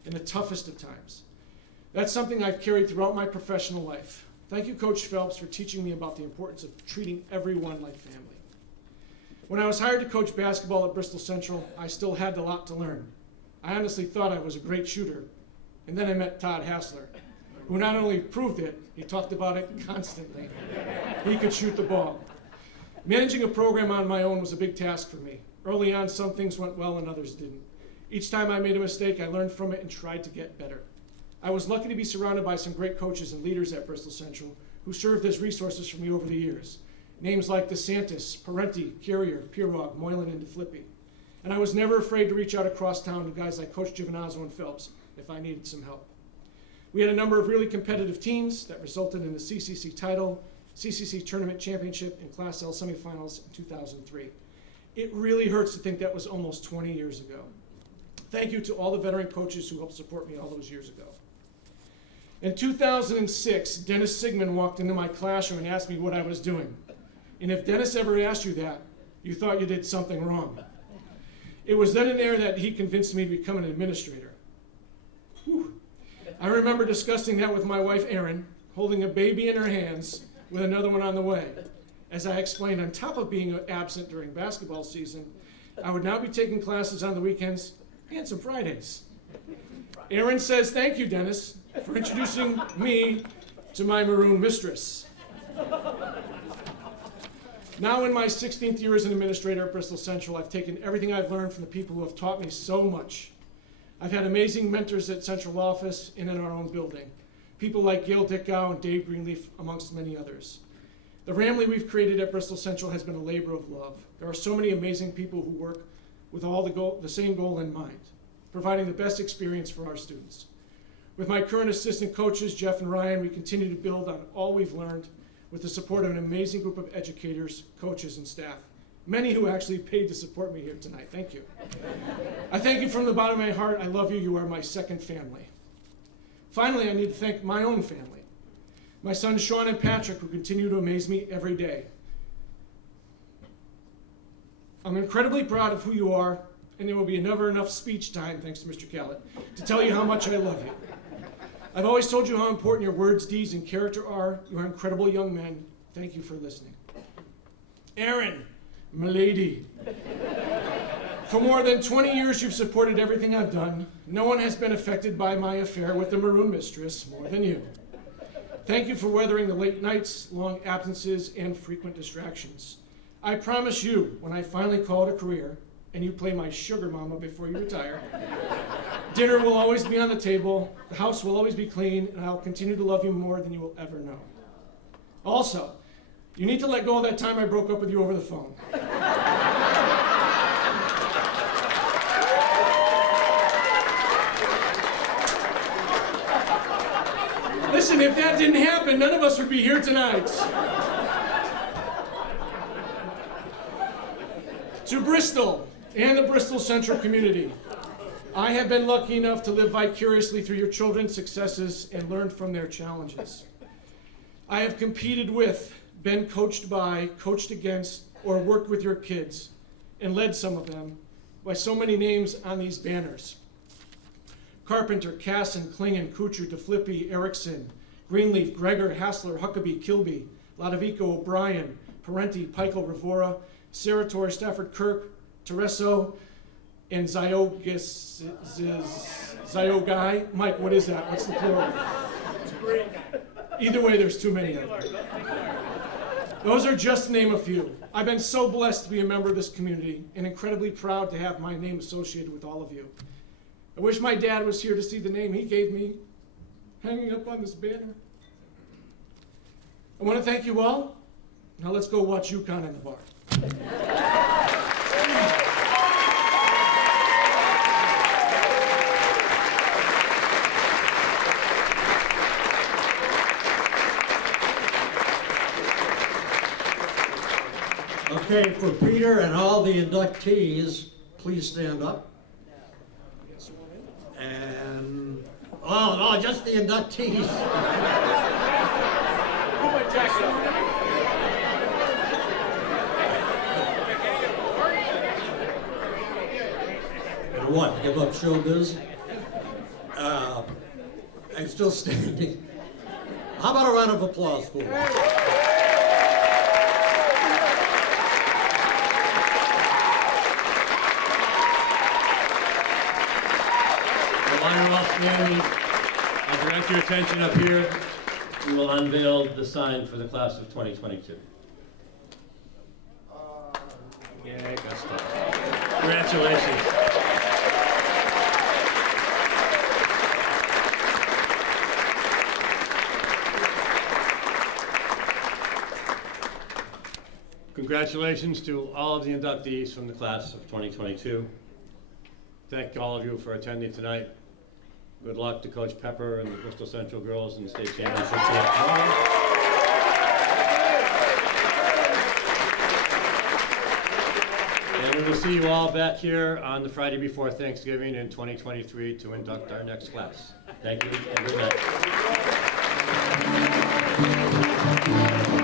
in the toughest of times. That's something I've carried throughout my professional life. Thank you, Coach Phelps, for teaching me about the importance of treating everyone like family. When I was hired to coach basketball at Bristol Central, I still had a lot to learn. I honestly thought I was a great shooter, and then I met Todd Hassler, who not only proved it, he talked about it constantly. He could shoot the ball. Managing a program on my own was a big task for me. Early on, some things went well and others didn't. Each time I made a mistake, I learned from it and tried to get better. I was lucky to be surrounded by some great coaches and leaders at Bristol Central who served as resources for me over the years. Names like DeSantis, Parenti, Carrier, Pirog, Moylan, and DeFlippi. And I was never afraid to reach out across town to guys like Coach Giovinazzo and Phelps if I needed some help. We had a number of really competitive teams that resulted in the CCC title, CCC tournament championship, and Class L semifinals in 2003. It really hurts to think that was almost 20 years ago. Thank you to all the veteran coaches who helped support me all those years ago. In 2006, Dennis Sigmund walked into my classroom and asked me what I was doing. And if Dennis ever asked you that, you thought you did something wrong. It was then and there that he convinced me to become an administrator. Whew. I remember discussing that with my wife, Erin, holding a baby in her hands with another one on the way. As I explained, on top of being absent during basketball season, I would now be taking classes on the weekends and some Fridays. Erin says, "Thank you, Dennis, for introducing me to my maroon mistress." Now in my 16th year as an administrator at Bristol Central, I've taken everything I've learned from the people who have taught me so much. I've had amazing mentors at Central Office and in our own building. People like Gail Dickow and Dave Greenleaf, amongst many others. The family we've created at Bristol Central has been a labor of love. There are so many amazing people who work with all the same goal in mind, providing the best experience for our students. With my current assistant coaches, Jeff and Ryan, we continue to build on all we've learned with the support of an amazing group of educators, coaches, and staff, many who actually paid to support me here tonight. Thank you. I thank you from the bottom of my heart. I love you. You are my second family. Finally, I need to thank my own family. My sons Sean and Patrick, who continue to amaze me every day. I'm incredibly proud of who you are, and there will be never enough speech time, thanks to Mr. Callett, to tell you how much I love you. I've always told you how important your words, deeds, and character are. You are incredible young men. Thank you for listening. Erin, milady. For more than 20 years, you've supported everything I've done. No one has been affected by my affair with the maroon mistress more than you. Thank you for weathering the late nights, long absences, and frequent distractions. I promise you, when I finally call it a career, and you play my sugar mama before you retire, dinner will always be on the table, the house will always be clean, and I'll continue to love you more than you will ever know. Also, You need to let go of that time I broke up with you over the phone. Listen, if that didn't happen, none of us would be here tonight. To Bristol and the Bristol Central community, I have been lucky enough to live vicariously through your children's successes and learn from their challenges. I have competed with, been coached by, coached against, or worked with your kids, and led some of them by so many names on these banners. Carpenter, Casson, Klingon, Kuchar, DeFlippi, Erickson, Greenleaf, Gregor, Hassler, Huckabee, Kilby, Lodovico, O'Brien, Parenti, Peichel, Rivora, Serator, Stafford, Kirk, Tereso, and Zyogai. Mike, what is that? What's the plural? Either way, there's too many of them. Those are just to name a few. I've been so blessed to be a member of this community and incredibly proud to have my name associated with all of you. I wish my dad was here to see the name he gave me hanging up on this banner. I want to thank you all. Now let's go watch UConn in the bar. Okay, for Peter and all the inductees, please stand up. And, oh, just the inductees. And what, give up showbiz? I'm still standing. How about a round of applause for me? I'll direct your attention up here. We will unveil the sign for the class of 2022. Yeah, good stuff. Congratulations. Congratulations to all of the inductees from the class of 2022. Thank all of you for attending tonight. Good luck to Coach Pepper and the Bristol Central girls in the state championship tomorrow. And we will see you all back here on the Friday before Thanksgiving in 2023 to induct our next class. Thank you and good night.